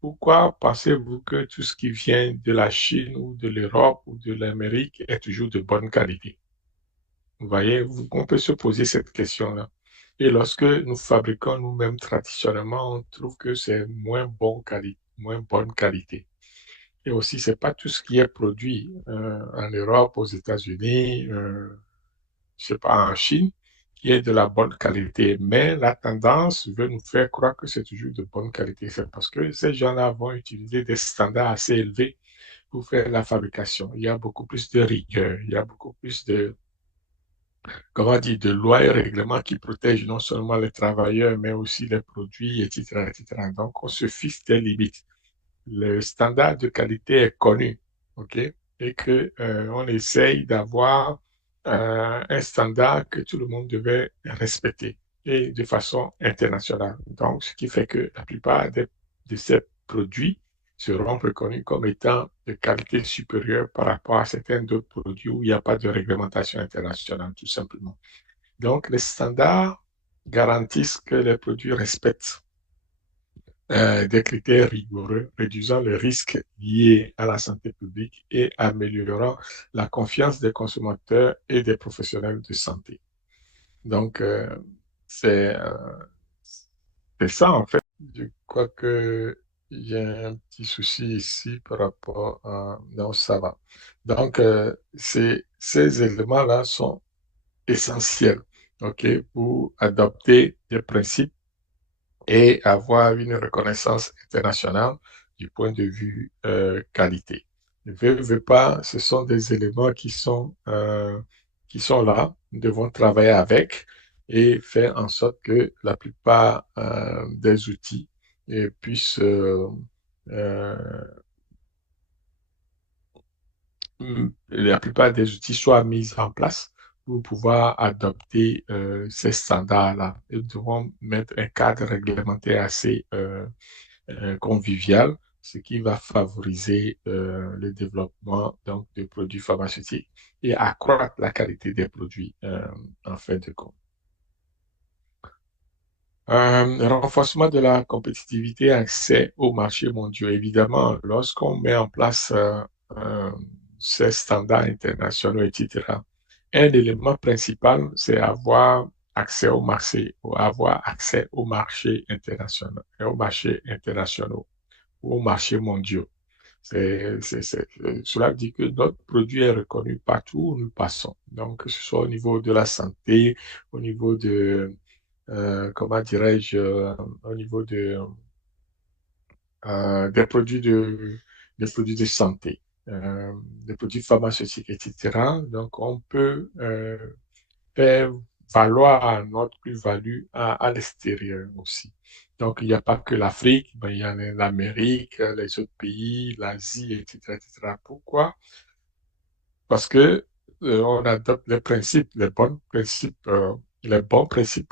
Pourquoi pensez-vous que tout ce qui vient de la Chine ou de l'Europe ou de l'Amérique est toujours de bonne qualité? Vous voyez, on peut se poser cette question-là. Et lorsque nous fabriquons nous-mêmes traditionnellement, on trouve que c'est moins bonne qualité. Et aussi, c'est pas tout ce qui est produit en Europe, aux États-Unis, je sais pas, en Chine, qui est de la bonne qualité. Mais la tendance veut nous faire croire que c'est toujours de bonne qualité. C'est parce que ces gens-là vont utiliser des standards assez élevés pour faire la fabrication. Il y a beaucoup plus de rigueur, il y a beaucoup plus de, comment dire, de lois et règlements qui protègent non seulement les travailleurs, mais aussi les produits, etc., etc. Donc, on se fixe des limites. Le standard de qualité est connu, OK? Et que on essaye d'avoir un standard que tout le monde devait respecter et de façon internationale. Donc, ce qui fait que la plupart de ces produits seront reconnus comme étant de qualité supérieure par rapport à certains d'autres produits où il n'y a pas de réglementation internationale, tout simplement. Donc, les standards garantissent que les produits respectent des critères rigoureux, réduisant le risque lié à la santé publique et améliorant la confiance des consommateurs et des professionnels de santé. Donc, c'est c'est ça, en fait. Je crois que j'ai un petit souci ici par rapport à... Non, ça va. Donc, ces éléments-là sont essentiels, OK, pour adopter des principes et avoir une reconnaissance internationale du point de vue qualité. Ne veux pas, ce sont des éléments qui sont là. Nous devons travailler avec et faire en sorte que la plupart des outils puissent euh, la plupart des outils soient mis en place pour pouvoir adopter ces standards-là. Nous devons mettre un cadre réglementaire assez convivial, ce qui va favoriser le développement donc, de produits pharmaceutiques et accroître la qualité des produits en fin de compte. Renforcement de la compétitivité, accès aux marchés mondiaux. Évidemment, lorsqu'on met en place euh, ces standards internationaux, etc., un élément principal, c'est avoir accès au marché, ou avoir accès aux marchés internationaux, aux marchés mondiaux. Cela dit que notre produit est reconnu partout où nous passons. Donc, que ce soit au niveau de la santé, au niveau de, comment dirais-je, au niveau des produits de santé, des produits pharmaceutiques, etc. Donc, on peut faire valoir notre plus-value à l'extérieur aussi. Donc, il n'y a pas que l'Afrique, ben, il y a l'Amérique, les autres pays, l'Asie, etc., etc. Pourquoi? Parce que on adopte les principes, les bons principes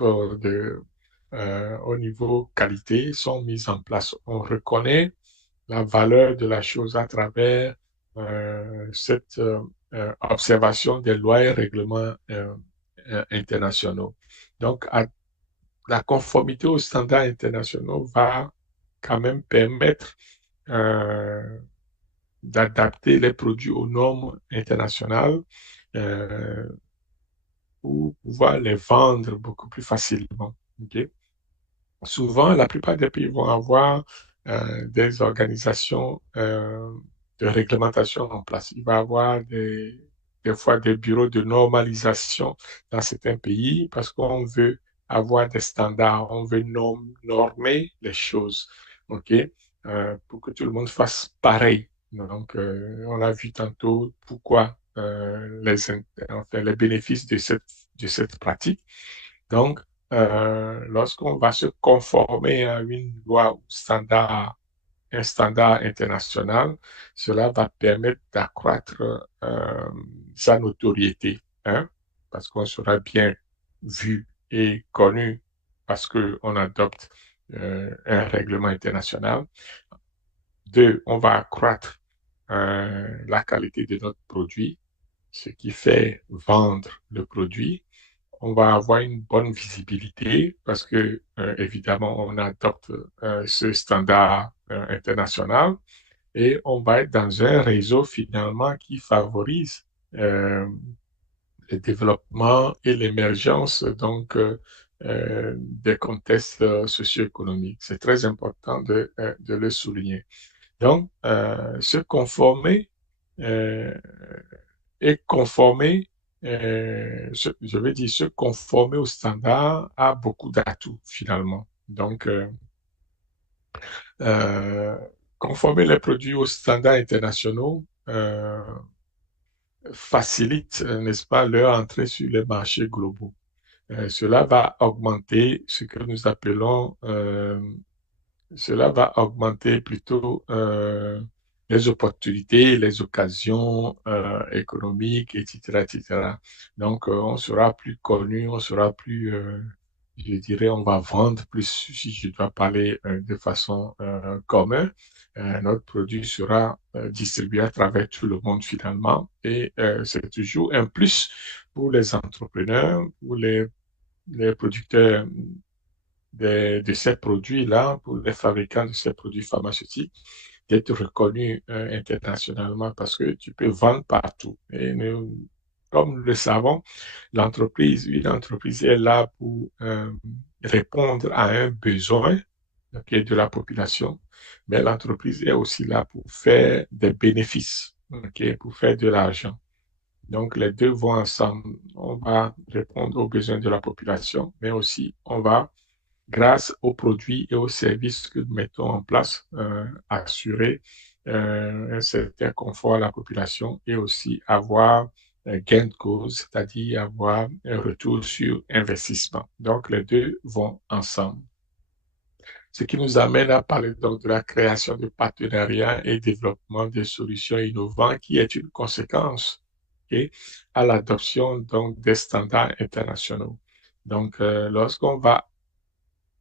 au niveau qualité sont mis en place. On reconnaît la valeur de la chose à travers cette observation des lois et règlements internationaux. Donc, la conformité aux standards internationaux va quand même permettre euh, d'adapter les produits aux normes internationales euh, pour pouvoir les vendre beaucoup plus facilement. Okay? Souvent, la plupart des pays vont avoir des organisations de réglementation en place. Il va y avoir des fois des bureaux de normalisation dans certains pays parce qu'on veut avoir des standards, on veut normer les choses, ok, pour que tout le monde fasse pareil. Donc, on a vu tantôt pourquoi enfin, les bénéfices de cette pratique. Donc, lorsqu'on va se conformer à une loi ou un standard international, cela va permettre d'accroître sa notoriété, hein, parce qu'on sera bien vu et connu parce qu'on adopte un règlement international. Deux, on va accroître la qualité de notre produit, ce qui fait vendre le produit. On va avoir une bonne visibilité parce que, évidemment, on adopte ce standard international et on va être dans un réseau finalement qui favorise euh, le développement et l'émergence des contextes socio-économiques. C'est très important de le souligner. Donc, se conformer euh, et conformer, je veux dire, se conformer aux standards a beaucoup d'atouts finalement. Donc, euh, conformer les produits aux standards internationaux facilite, n'est-ce pas, leur entrée sur les marchés globaux. Cela va augmenter ce que nous appelons cela va augmenter plutôt les opportunités, les occasions économiques, etc., etc. Donc, on sera plus connu, on sera plus, je dirais, on va vendre plus, si je dois parler de façon commune. Notre produit sera distribué à travers tout le monde finalement et c'est toujours un plus pour les entrepreneurs, pour les producteurs de ces produits-là, pour les fabricants de ces produits pharmaceutiques, d'être reconnus internationalement parce que tu peux vendre partout. Et comme nous le savons, une entreprise est là pour répondre à un besoin qui est de la population, mais l'entreprise est aussi là pour faire des bénéfices, okay, pour faire de l'argent. Donc, les deux vont ensemble. On va répondre aux besoins de la population, mais aussi on va grâce aux produits et aux services que nous mettons en place, assurer un certain confort à la population et aussi avoir un gain de cause, c'est-à-dire avoir un retour sur investissement. Donc, les deux vont ensemble. Ce qui nous amène à parler donc de la création de partenariats et développement de solutions innovantes qui est une conséquence okay, à l'adoption donc des standards internationaux. Donc, lorsqu'on va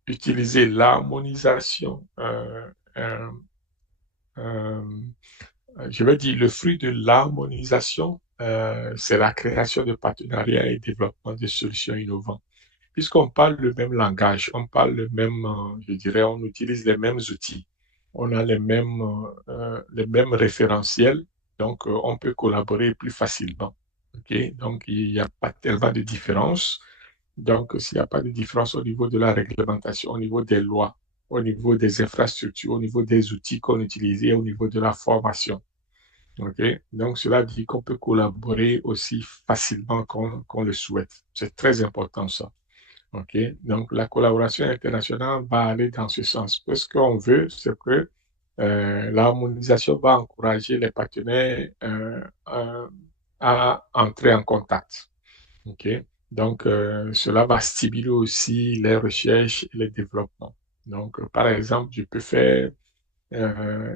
utiliser l'harmonisation. Euh, je veux dire, le fruit de l'harmonisation, c'est la création de partenariats et développement de solutions innovantes. Puisqu'on parle le même langage, on parle le même, je dirais, on utilise les mêmes outils, on a les mêmes référentiels, donc on peut collaborer plus facilement. Okay? Donc, il n'y a pas tellement de différence. Donc, s'il n'y a pas de différence au niveau de la réglementation, au niveau des lois, au niveau des infrastructures, au niveau des outils qu'on utilise et au niveau de la formation. Okay? Donc, cela dit qu'on peut collaborer aussi facilement qu'on le souhaite. C'est très important ça. Okay? Donc, la collaboration internationale va aller dans ce sens. Ce qu'on veut, c'est que l'harmonisation va encourager les partenaires à entrer en contact. Okay? Donc, cela va stimuler aussi les recherches et les développements. Donc, par exemple, je peux faire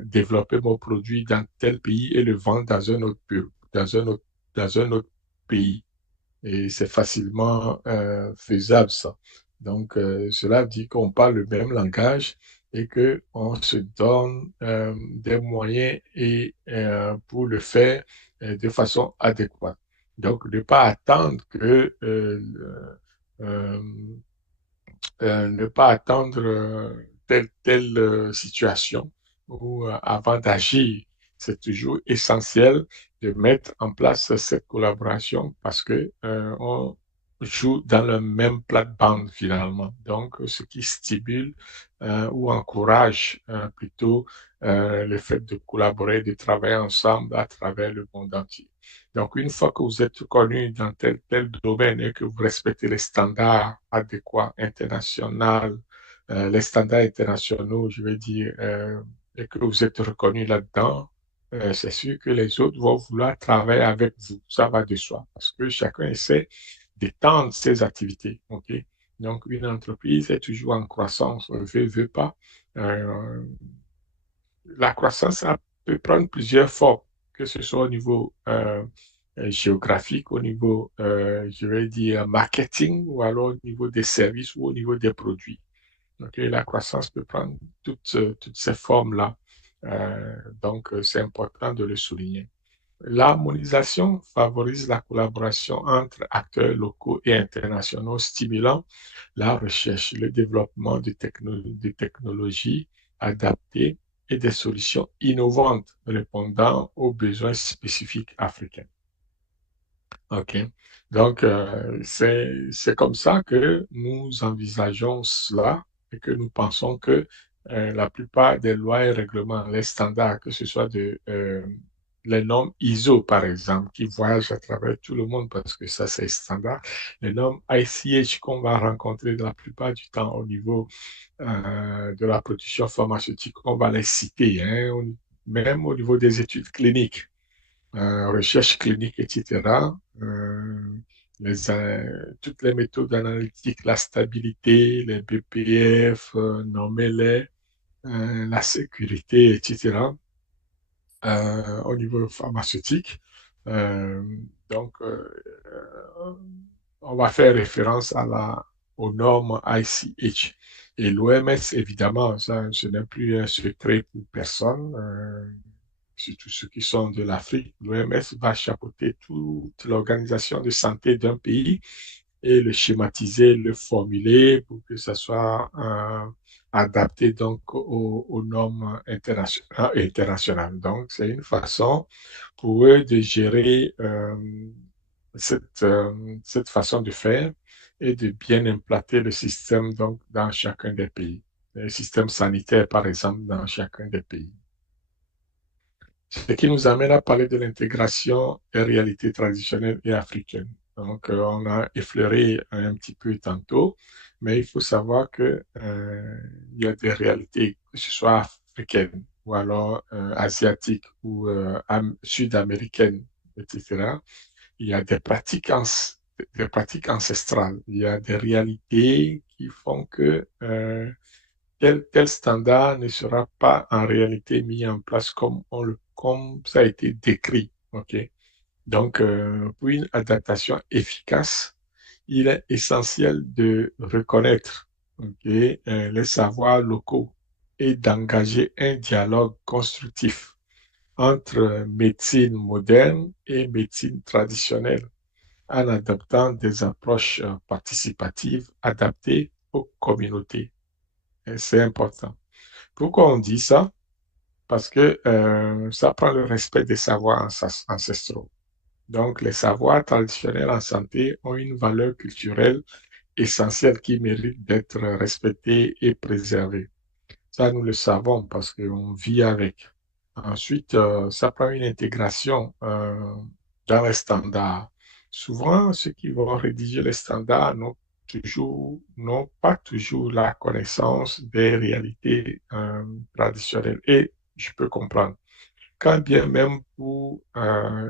développer mon produit dans tel pays et le vendre dans un autre, dans un autre pays. Et c'est facilement faisable, ça. Donc, cela dit qu'on parle le même langage et que on se donne des moyens pour le faire de façon adéquate. Donc, ne pas attendre que euh, ne pas attendre telle situation ou avant d'agir. C'est toujours essentiel de mettre en place cette collaboration parce que on joue dans le même plate-bande finalement. Donc, ce qui stimule ou encourage plutôt le fait de collaborer, de travailler ensemble à travers le monde entier. Donc, une fois que vous êtes connu dans tel domaine et que vous respectez les standards adéquats internationaux, les standards internationaux, je veux dire, et que vous êtes reconnu là-dedans, c'est sûr que les autres vont vouloir travailler avec vous. Ça va de soi, parce que chacun essaie d'étendre ses activités. OK? Donc, une entreprise est toujours en croissance, veut pas. Euh, la croissance peut prendre plusieurs formes, que ce soit au niveau géographique, au niveau, je vais dire, marketing, ou alors au niveau des services ou au niveau des produits. Donc, la croissance peut prendre toutes ces formes-là. Donc, c'est important de le souligner. L'harmonisation favorise la collaboration entre acteurs locaux et internationaux, stimulant la recherche, le développement de technologies adaptées et des solutions innovantes répondant aux besoins spécifiques africains. OK. Donc, c'est comme ça que nous envisageons cela et que nous pensons que la plupart des lois et règlements, les standards, que ce soit les normes ISO, par exemple, qui voyagent à travers tout le monde parce que ça, c'est standard, les normes ICH qu'on va rencontrer la plupart du temps au niveau de la production pharmaceutique, on va les citer, hein, même au niveau des études cliniques recherche clinique, etc. Toutes les méthodes analytiques, la stabilité, les BPF, nommer-les, la sécurité, etc. Au niveau pharmaceutique. Euh, donc, on va faire référence aux normes ICH. Et l'OMS, évidemment, ça, ce n'est plus un secret pour personne. Surtout ceux qui sont de l'Afrique, l'OMS va chapeauter toute l'organisation de santé d'un pays et le schématiser, le formuler pour que ça soit adapté donc aux normes internationales. Donc, c'est une façon pour eux de gérer cette façon de faire et de bien implanter le système donc dans chacun des pays. Le système sanitaire, par exemple, dans chacun des pays. Ce qui nous amène à parler de l'intégration des réalités traditionnelles et africaines. Donc, on a effleuré un petit peu tantôt, mais il faut savoir que il y a des réalités, que ce soit africaines ou alors asiatiques ou sud-américaines, etc. Il y a des pratiques ancestrales. Il y a des réalités qui font que tel standard ne sera pas en réalité mis en place comme ça a été décrit. OK? Donc, pour une adaptation efficace, il est essentiel de reconnaître OK, les savoirs locaux et d'engager un dialogue constructif entre médecine moderne et médecine traditionnelle en adoptant des approches participatives adaptées aux communautés. Et c'est important. Pourquoi on dit ça? Parce que ça prend le respect des savoirs ancestraux. Donc, les savoirs traditionnels en santé ont une valeur culturelle essentielle qui mérite d'être respectée et préservée. Ça, nous le savons parce qu'on vit avec. Ensuite, ça prend une intégration dans les standards. Souvent, ceux qui vont rédiger les standards n'ont pas toujours la connaissance des réalités traditionnelles. Et je peux comprendre. quand bien même pour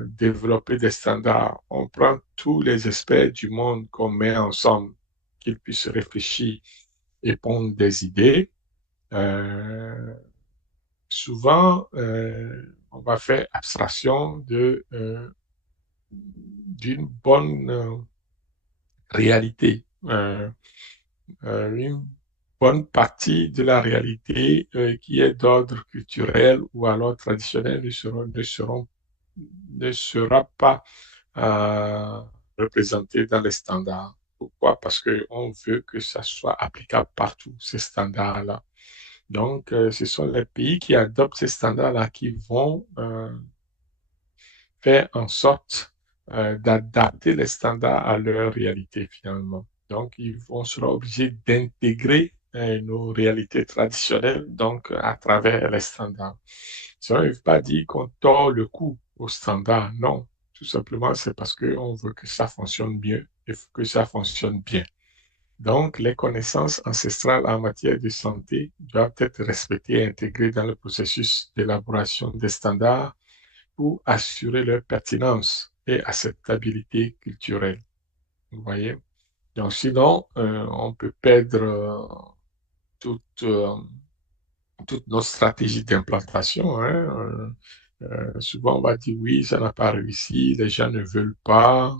développer des standards, on prend tous les experts du monde qu'on met ensemble, qu'ils puissent réfléchir et pondre des idées. Euh, Souvent, on va faire abstraction d'une bonne réalité. Une bonne partie de la réalité qui est d'ordre culturel ou alors traditionnel ne sera pas euh, représentée dans les standards. Pourquoi? Parce qu'on veut que ça soit applicable partout, ces standards-là. Donc, ce sont les pays qui adoptent ces standards-là qui vont faire en sorte d'adapter les standards à leur réalité finalement. Donc, on sera obligé d'intégrer nos réalités traditionnelles donc à travers les standards. Ça ne veut pas dire qu'on tord le cou aux standards, non. Tout simplement, c'est parce qu'on veut que ça fonctionne mieux et que ça fonctionne bien. Donc, les connaissances ancestrales en matière de santé doivent être respectées et intégrées dans le processus d'élaboration des standards pour assurer leur pertinence et acceptabilité culturelle. Vous voyez? Donc, sinon, on peut perdre toute, toutes nos stratégies d'implantation. Hein. Souvent, on va dire oui, ça n'a pas réussi, les gens ne veulent pas,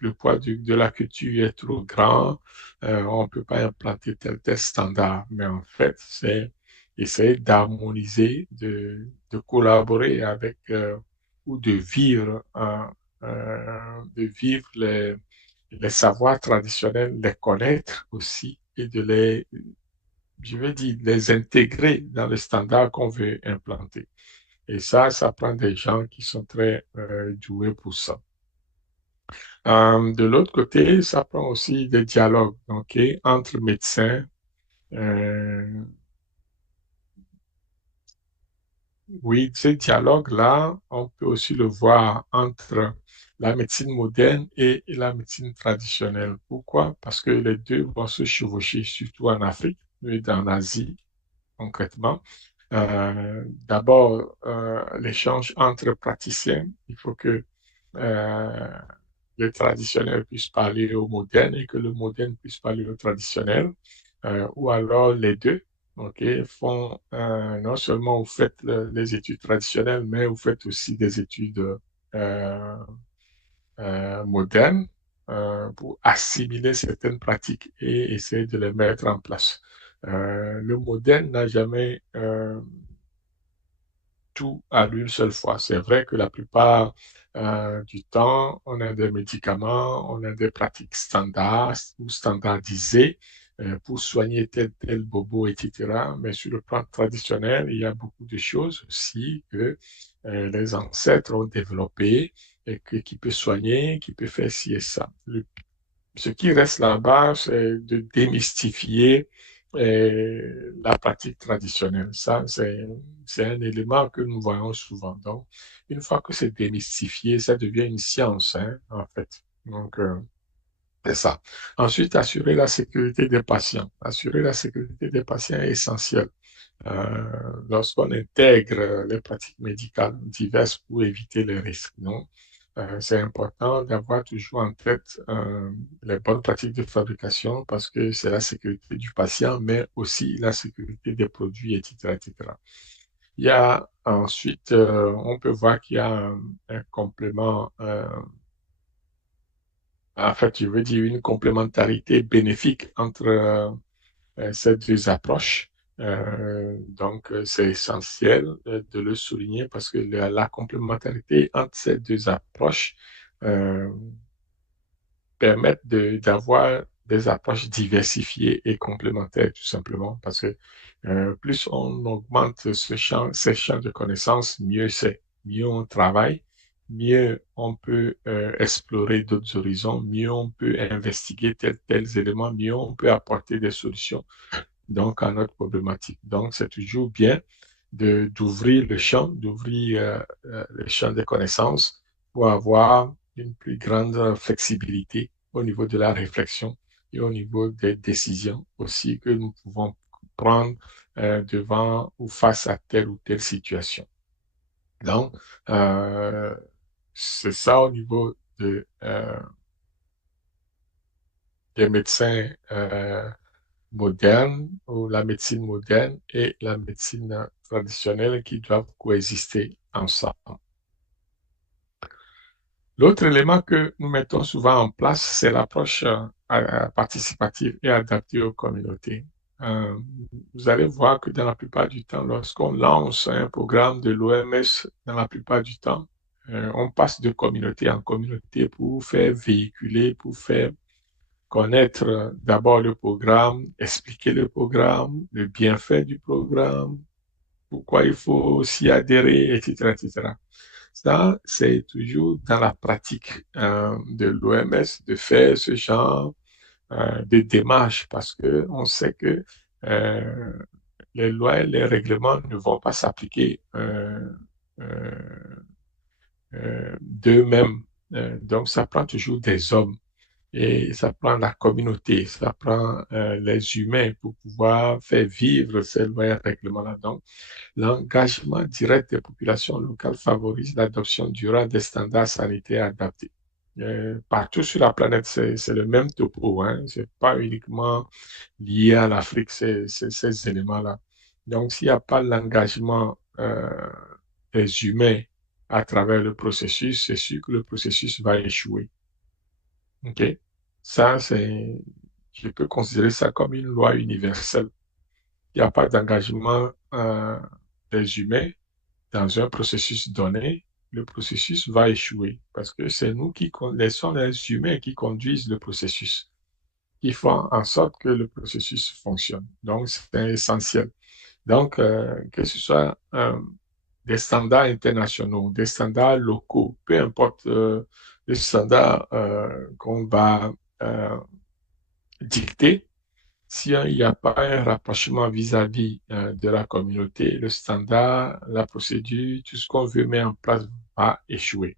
le poids de la culture est trop grand, on ne peut pas implanter tel standard. Mais en fait, c'est essayer d'harmoniser, de collaborer avec ou de vivre les savoirs traditionnels, les connaître aussi et de les, je veux dire, les intégrer dans les standards qu'on veut implanter. Et ça prend des gens qui sont très doués pour ça. De l'autre côté, ça prend aussi des dialogues, ok, entre médecins. Euh, oui, ces dialogues-là, on peut aussi le voir entre la médecine moderne et la médecine traditionnelle. Pourquoi? Parce que les deux vont se chevaucher, surtout en Afrique et en Asie, concrètement. D'abord, l'échange entre praticiens. Il faut que euh, le traditionnel puisse parler au moderne et que le moderne puisse parler au traditionnel, ou alors les deux. OK, font, non seulement vous faites les études traditionnelles, mais vous faites aussi des études euh, modernes pour assimiler certaines pratiques et essayer de les mettre en place. Le moderne n'a jamais tout à l'une seule fois. C'est vrai que la plupart du temps, on a des médicaments, on a des pratiques standards ou standardisées pour soigner tel bobo, etc. Mais sur le plan traditionnel, il y a beaucoup de choses aussi que les ancêtres ont développées et qui peut soigner, qui peut faire ci et ça. Ce qui reste là-bas, c'est de démystifier la pratique traditionnelle. Ça, c'est un élément que nous voyons souvent. Donc, une fois que c'est démystifié, ça devient une science, hein, en fait. Donc, c'est ça. Ensuite, assurer la sécurité des patients. Assurer la sécurité des patients est essentiel. Lorsqu'on intègre les pratiques médicales diverses pour éviter les risques. Donc, c'est important d'avoir toujours en tête les bonnes pratiques de fabrication parce que c'est la sécurité du patient, mais aussi la sécurité des produits, etc., etc. Il y a ensuite, on peut voir qu'il y a un complément, en fait, je veux dire une complémentarité bénéfique entre ces deux approches. Donc, c'est essentiel de le souligner parce que la complémentarité entre ces deux approches euh, permettent d'avoir des approches diversifiées et complémentaires, tout simplement, parce que plus on augmente ces champs de connaissances, mieux c'est. Mieux on travaille, mieux on peut explorer d'autres horizons, mieux on peut investiguer tels éléments, mieux on peut apporter des solutions donc à notre problématique. Donc, c'est toujours bien d'ouvrir le champ, d'ouvrir le champ des connaissances pour avoir une plus grande flexibilité au niveau de la réflexion et au niveau des décisions aussi que nous pouvons prendre devant ou face à telle ou telle situation. Donc, euh, c'est ça au niveau des médecins modernes ou la médecine moderne et la médecine traditionnelle qui doivent coexister ensemble. L'autre élément que nous mettons souvent en place, c'est l'approche participative et adaptée aux communautés. Euh, Vous allez voir que dans la plupart du temps, lorsqu'on lance un programme de l'OMS, dans la plupart du temps, on passe de communauté en communauté pour faire véhiculer, pour faire connaître d'abord le programme, expliquer le programme, le bienfait du programme, pourquoi il faut s'y adhérer, etc., etc. Ça, c'est toujours dans la pratique de l'OMS de faire ce genre de démarche parce que on sait que euh, les lois et les règlements ne vont pas s'appliquer euh, d'eux-mêmes. Donc, ça prend toujours des hommes et ça prend la communauté, ça prend les humains pour pouvoir faire vivre ces lois et règlements-là. Donc, l'engagement direct des populations locales favorise l'adoption durable des standards sanitaires adaptés. Partout sur la planète, c'est le même topo, hein. C'est pas uniquement lié à l'Afrique, ces éléments-là. Donc, s'il n'y a pas l'engagement des humains à travers le processus, c'est sûr que le processus va échouer. OK? Ça, je peux considérer ça comme une loi universelle. Il n'y a pas d'engagement des humains dans un processus donné, le processus va échouer parce que c'est nous qui laissons les humains qui conduisent le processus, qui font en sorte que le processus fonctionne. Donc, c'est essentiel. Donc, que ce soit des standards internationaux, des standards locaux, peu importe les standards qu'on va euh, dicter, s'il n'y a pas un rapprochement vis-à-vis de la communauté, le standard, la procédure, tout ce qu'on veut mettre en place va échouer.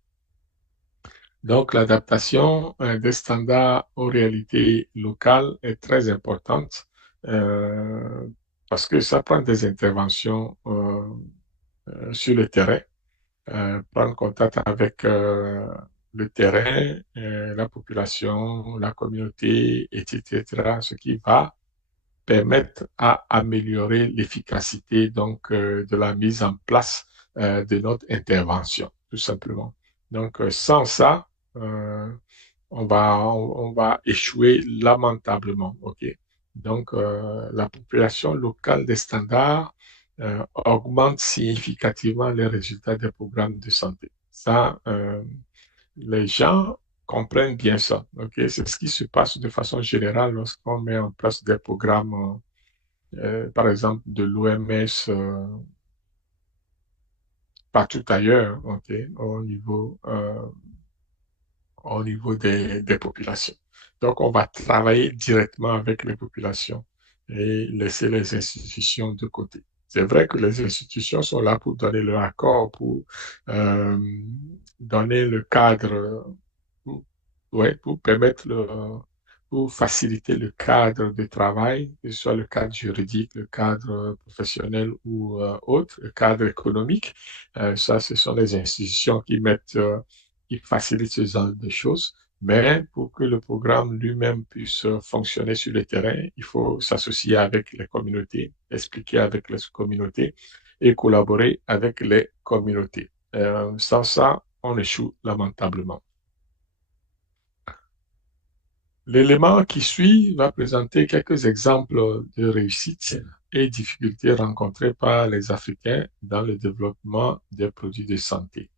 Donc, l'adaptation des standards aux réalités locales est très importante euh, parce que ça prend des interventions sur le terrain, prendre contact avec le terrain, la population, la communauté, etc., ce qui va permettent à améliorer l'efficacité donc de la mise en place de notre intervention, tout simplement. Donc, sans ça, euh, on va échouer lamentablement. OK? Donc, la population locale des standards augmente significativement les résultats des programmes de santé. Ça, les gens comprennent bien ça. OK? C'est ce qui se passe de façon générale lorsqu'on met en place des programmes par exemple, de l'OMS partout ailleurs, ok, au niveau des populations. Donc, on va travailler directement avec les populations et laisser les institutions de côté. C'est vrai que les institutions sont là pour donner leur accord, pour euh, donner le cadre, pour, ouais, pour permettre pour faciliter le cadre de travail, que ce soit le cadre juridique, le cadre professionnel ou autre, le cadre économique. Ça, ce sont les institutions qui mettent qui facilite ce genre de choses. Mais pour que le programme lui-même puisse fonctionner sur le terrain, il faut s'associer avec les communautés, expliquer avec les communautés et collaborer avec les communautés. Sans ça, on échoue lamentablement. L'élément qui suit va présenter quelques exemples de réussite et difficultés rencontrées par les Africains dans le développement des produits de santé.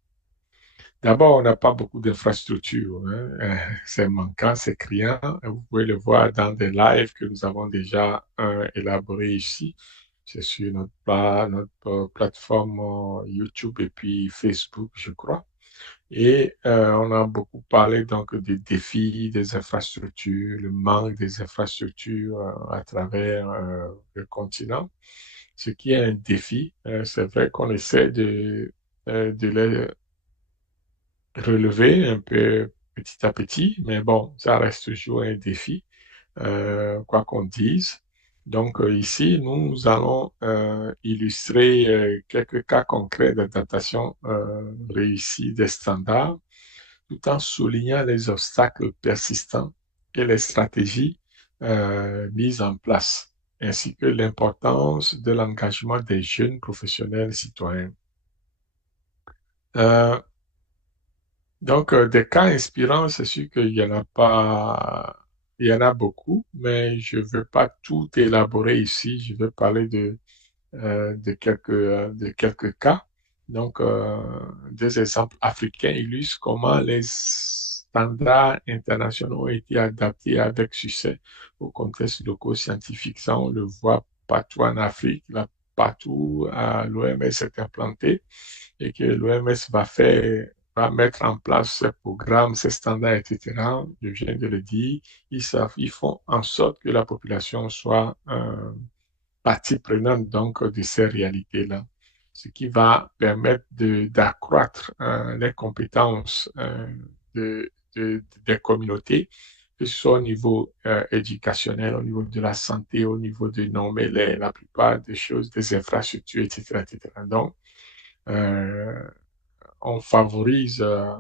D'abord, on n'a pas beaucoup d'infrastructures, hein. C'est manquant, c'est criant. Vous pouvez le voir dans des lives que nous avons déjà élaborés ici. C'est sur notre plateforme YouTube et puis Facebook, je crois. Et on a beaucoup parlé donc des défis des infrastructures, le manque des infrastructures à travers le continent, ce qui est un défi. C'est vrai qu'on essaie de les relever un peu petit à petit, mais bon, ça reste toujours un défi, quoi qu'on dise. Donc ici, nous allons illustrer quelques cas concrets d'adaptation réussie des standards, tout en soulignant les obstacles persistants et les stratégies mises en place, ainsi que l'importance de l'engagement des jeunes professionnels citoyens. Euh, des cas inspirants, c'est sûr qu'il y en a pas, il y en a beaucoup, mais je ne veux pas tout élaborer ici. Je vais parler de quelques cas. Donc, des exemples africains illustrent comment les standards internationaux ont été adaptés avec succès au contexte locaux scientifique. Ça, on le voit partout en Afrique, là, partout l'OMS est implanté et que l'OMS va mettre en place ces programmes, ces standards, etc. Je viens de le dire. Ils font en sorte que la population soit partie prenante donc de ces réalités-là, ce qui va permettre d'accroître les compétences des communautés, que ce soit au niveau éducationnel, au niveau de la santé, au niveau de nommer la plupart des choses, des infrastructures, etc. etc. Donc, euh, on favorise euh,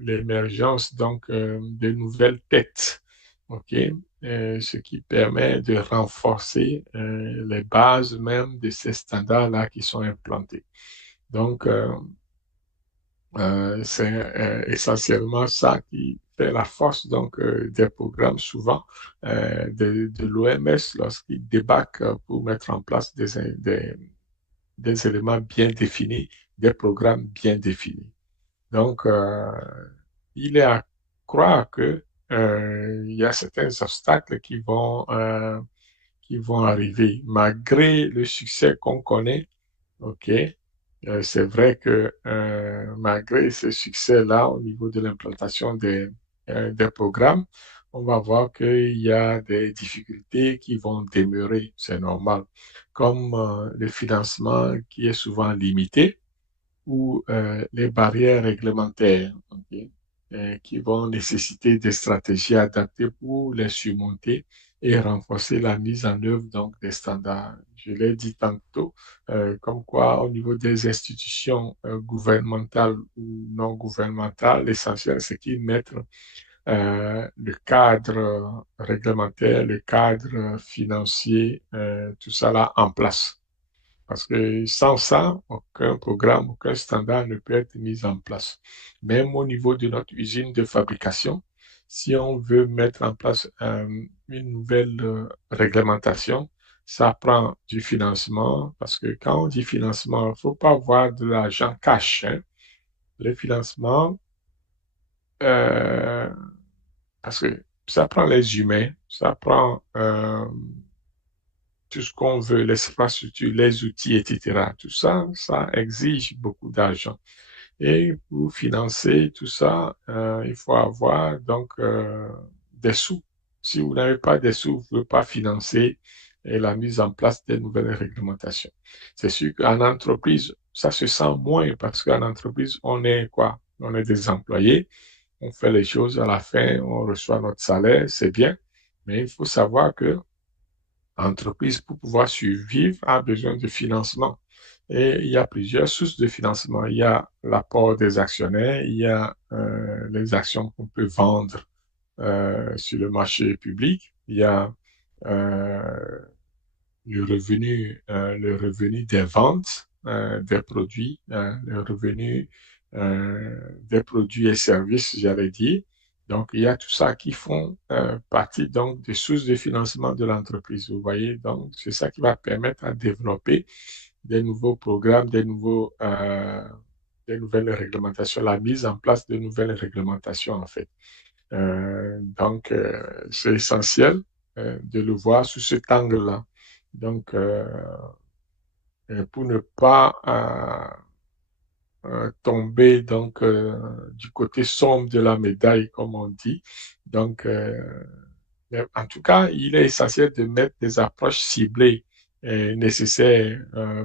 l'émergence donc de nouvelles têtes, ok, ce qui permet de renforcer les bases même de ces standards-là qui sont implantés. Donc, c'est essentiellement ça qui fait la force donc des programmes souvent de l'OMS lorsqu'ils débarquent pour mettre en place des éléments bien définis, des programmes bien définis. Donc, il est à croire que il y a certains obstacles qui vont arriver malgré le succès qu'on connaît. Ok, c'est vrai que malgré ce succès-là au niveau de l'implantation des programmes, on va voir qu'il y a des difficultés qui vont demeurer. C'est normal, comme le financement qui est souvent limité ou les barrières réglementaires, ok, qui vont nécessiter des stratégies adaptées pour les surmonter et renforcer la mise en œuvre donc des standards. Je l'ai dit tantôt, comme quoi au niveau des institutions gouvernementales ou non gouvernementales, l'essentiel c'est qu'ils mettent le cadre réglementaire, le cadre financier, tout ça là en place. Parce que sans ça, aucun programme, aucun standard ne peut être mis en place. Même au niveau de notre usine de fabrication, si on veut mettre en place une nouvelle réglementation, ça prend du financement, parce que quand on dit financement, il ne faut pas avoir de l'argent cash, hein. Le financement, euh, parce que ça prend les humains, ça prend tout ce qu'on veut, les infrastructures, les outils, etc. Tout ça, ça exige beaucoup d'argent. Et pour financer tout ça, il faut avoir donc des sous. Si vous n'avez pas des sous, vous ne pouvez pas financer la mise en place des nouvelles réglementations. C'est sûr qu'en entreprise, ça se sent moins parce qu'en entreprise, on est quoi? On est des employés, on fait les choses à la fin, on reçoit notre salaire, c'est bien. Mais il faut savoir que entreprise, pour pouvoir survivre, a besoin de financement. Et il y a plusieurs sources de financement. Il y a l'apport des actionnaires, il y a les actions qu'on peut vendre sur le marché public, il y a euh, le revenu des ventes des produits, le revenu des produits et services, j'allais dire. Donc, il y a tout ça qui font partie donc des sources de financement de l'entreprise. Vous voyez, donc c'est ça qui va permettre à développer des nouveaux programmes, des nouvelles réglementations, la mise en place de nouvelles réglementations en fait. C'est essentiel de le voir sous cet angle-là. Donc, pour ne pas tomber donc du côté sombre de la médaille, comme on dit. Donc, mais en tout cas, il est essentiel de mettre des approches ciblées nécessaires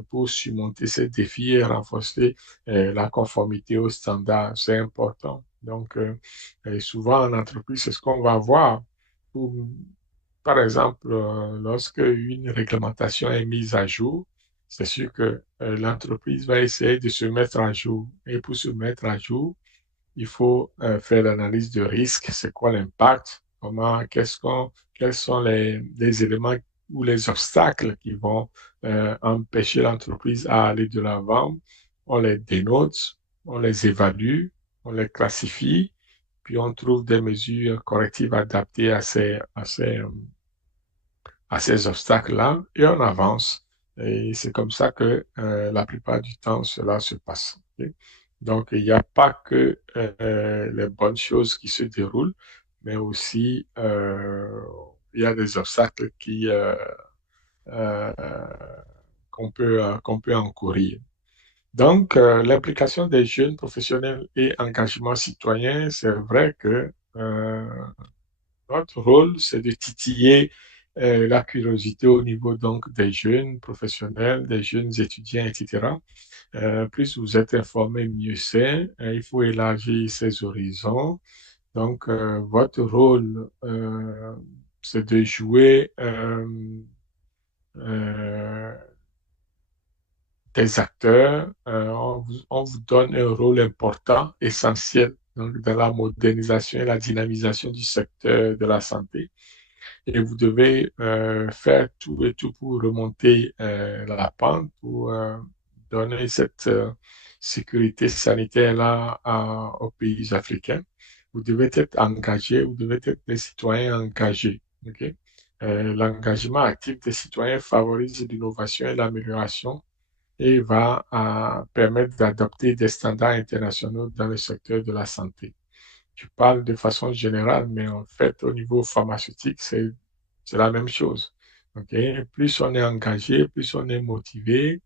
pour surmonter ces défis et renforcer la conformité aux standards. C'est important. Donc, et souvent en entreprise, c'est ce qu'on va voir pour par exemple, lorsque une réglementation est mise à jour, c'est sûr que l'entreprise va essayer de se mettre à jour. Et pour se mettre à jour, il faut faire l'analyse de risque. C'est quoi l'impact? Quels sont les éléments ou les obstacles qui vont empêcher l'entreprise à aller de l'avant? On les dénote, on les évalue, on les classifie, puis on trouve des mesures correctives adaptées à ces obstacles-là et on avance. Et c'est comme ça que la plupart du temps, cela se passe. Ok. Donc, il n'y a pas que les bonnes choses qui se déroulent, mais aussi il y a des obstacles euh, qu'on peut encourir. Donc, l'implication des jeunes professionnels et engagement citoyen, c'est vrai que notre rôle, c'est de titiller la curiosité au niveau donc des jeunes professionnels, des jeunes étudiants, etc. Plus vous êtes informé, mieux c'est. Il faut élargir ses horizons. Donc, votre rôle, c'est de jouer euh, des acteurs. On vous donne un rôle important, essentiel donc, dans la modernisation et la dynamisation du secteur de la santé. Et vous devez faire tout et tout pour remonter la pente, pour donner cette sécurité sanitaire-là aux pays africains. Vous devez être engagé, vous devez être des citoyens engagés. Ok. L'engagement actif des citoyens favorise l'innovation et l'amélioration et va permettre d'adopter des standards internationaux dans le secteur de la santé. Tu parles de façon générale, mais en fait, au niveau pharmaceutique, c'est la même chose. OK? Plus on est engagé, plus on est motivé,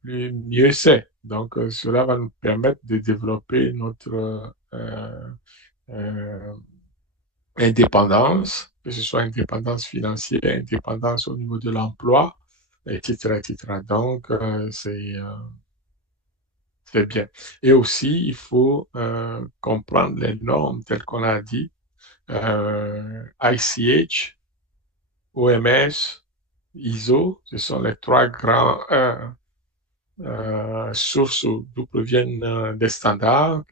plus mieux c'est. Donc, cela va nous permettre de développer notre euh, indépendance, que ce soit indépendance financière, indépendance au niveau de l'emploi, etc., etc. Donc, c'est bien. Et aussi, il faut comprendre les normes telles qu'on a dit, ICH, OMS, ISO, ce sont les trois grands sources d'où proviennent des standards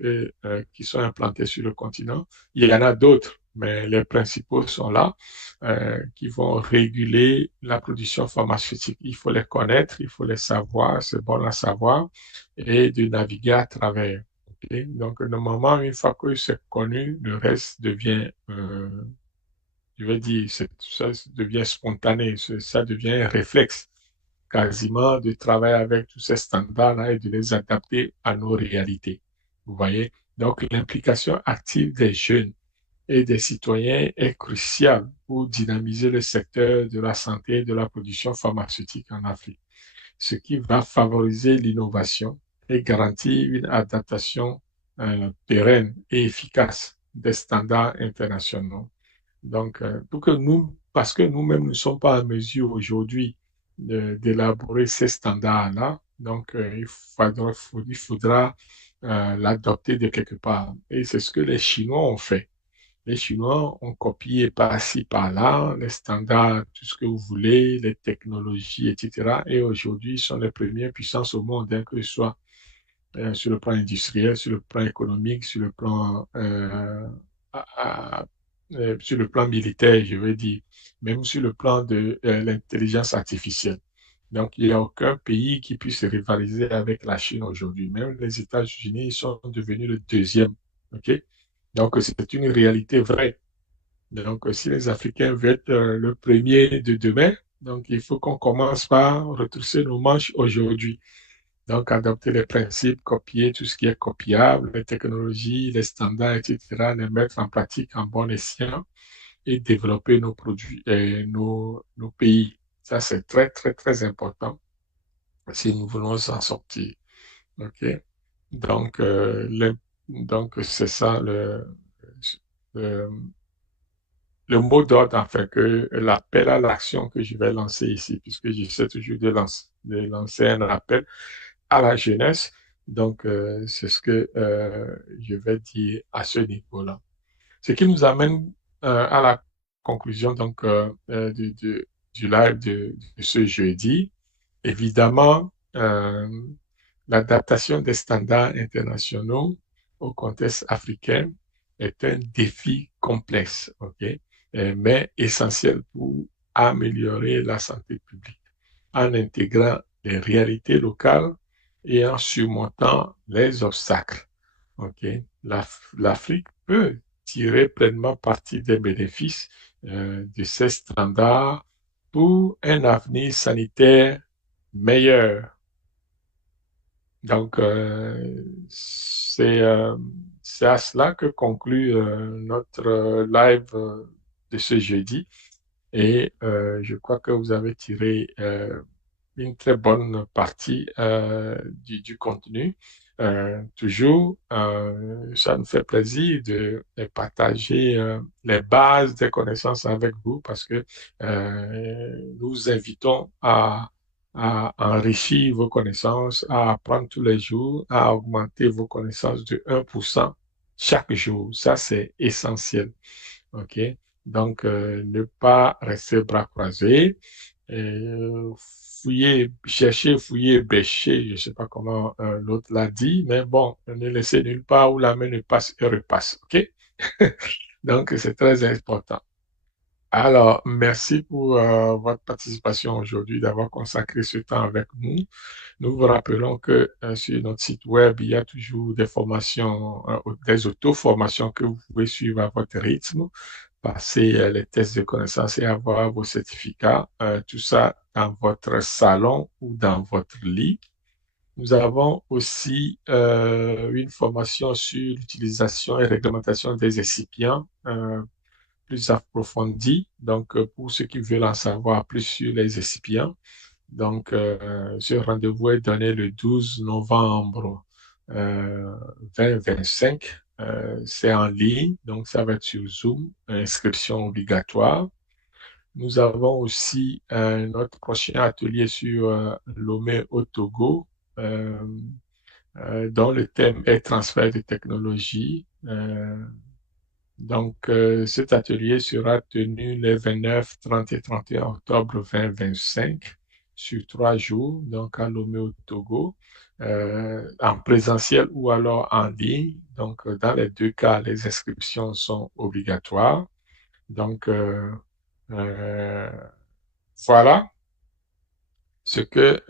qui sont implantés sur le continent. Il y en a d'autres, mais les principaux sont là, qui vont réguler la production pharmaceutique. Il faut les connaître, il faut les savoir, c'est bon à savoir, et de naviguer à travers. Okay? Donc, normalement, une fois que c'est connu, le reste devient je veux dire, ça devient spontané, ça devient un réflexe quasiment de travailler avec tous ces standards-là et de les adapter à nos réalités. Vous voyez? Donc, l'implication active des jeunes et des citoyens est cruciale pour dynamiser le secteur de la santé et de la production pharmaceutique en Afrique, ce qui va favoriser l'innovation et garantir une adaptation pérenne et efficace des standards internationaux. Donc, pour que nous, parce que nous-mêmes ne sommes pas en mesure aujourd'hui d'élaborer ces standards-là, donc il faudra l'adopter de quelque part. Et c'est ce que les Chinois ont fait. Les Chinois ont copié par-ci, par-là, les standards, tout ce que vous voulez, les technologies, etc. Et aujourd'hui, ils sont les premières puissances au monde, hein, que ce soit sur le plan industriel, sur le plan économique, à- sur le plan militaire, je veux dire, même sur le plan de l'intelligence artificielle. Donc, il n'y a aucun pays qui puisse rivaliser avec la Chine aujourd'hui. Même les États-Unis, ils sont devenus le deuxième. OK? Donc, c'est une réalité vraie. Donc, si les Africains veulent être le premier de demain, donc il faut qu'on commence par retrousser nos manches aujourd'hui. Donc, adopter les principes, copier tout ce qui est copiable, les technologies, les standards, etc., les mettre en pratique en bon escient et développer nos produits et nos pays. Ça, c'est très, très, très important si nous voulons s'en sortir. OK? Donc, donc c'est ça le, le mot d'ordre, enfin, que l'appel à l'action que je vais lancer ici, puisque j'essaie toujours de lancer un appel à la jeunesse. Donc, c'est ce que je vais dire à ce niveau-là. Ce qui nous amène à la conclusion donc du live de ce jeudi. Évidemment, l'adaptation des standards internationaux au contexte africain est un défi complexe, ok, mais essentiel pour améliorer la santé publique en intégrant les réalités locales et en surmontant les obstacles. Ok, L'Afrique peut tirer pleinement parti des bénéfices de ces standards pour un avenir sanitaire meilleur. Donc, c'est à cela que conclut notre live de ce jeudi. Et je crois que vous avez tiré une très bonne partie du contenu. Toujours, ça nous fait plaisir de partager les bases des connaissances avec vous parce que nous vous invitons à enrichir vos connaissances, à apprendre tous les jours, à augmenter vos connaissances de 1% chaque jour. Ça, c'est essentiel. OK? Donc, ne pas rester bras croisés. Fouiller, chercher, fouiller, bêcher, je ne sais pas comment l'autre l'a dit, mais bon, ne laissez nulle part où la main ne passe et repasse. OK? Donc, c'est très important. Alors, merci pour votre participation aujourd'hui, d'avoir consacré ce temps avec nous. Nous vous rappelons que sur notre site web, il y a toujours des formations, des auto-formations que vous pouvez suivre à votre rythme, passer les tests de connaissances et avoir vos certificats, tout ça dans votre salon ou dans votre lit. Nous avons aussi une formation sur l'utilisation et réglementation des excipients plus approfondie. Donc, pour ceux qui veulent en savoir plus sur les excipients, donc, ce rendez-vous est donné le 12 novembre 2025. C'est en ligne, donc ça va être sur Zoom, inscription obligatoire. Nous avons aussi notre prochain atelier sur Lomé au Togo, euh, dont le thème est transfert de technologie. Donc, cet atelier sera tenu les 29, 30 et 31 octobre 2025 sur 3 jours, donc à Lomé au Togo, en présentiel ou alors en ligne. Donc, dans les deux cas, les inscriptions sont obligatoires. Donc, euh, voilà ce que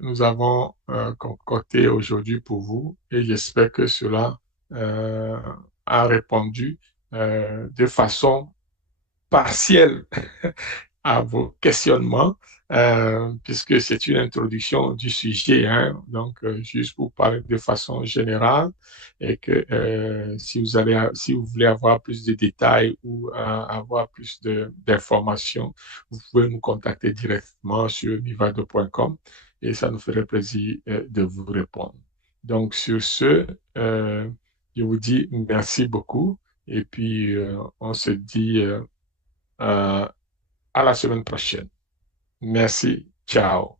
nous avons concocté aujourd'hui pour vous et j'espère que cela euh, a répondu de façon partielle à vos questionnements, puisque c'est une introduction du sujet, hein, donc juste pour parler de façon générale, et que si vous voulez avoir plus de détails ou avoir plus d'informations, vous pouvez nous contacter directement sur nivado.com et ça nous ferait plaisir de vous répondre. Donc sur ce, je vous dis merci beaucoup et puis on se dit euh, à la semaine prochaine. Merci. Ciao.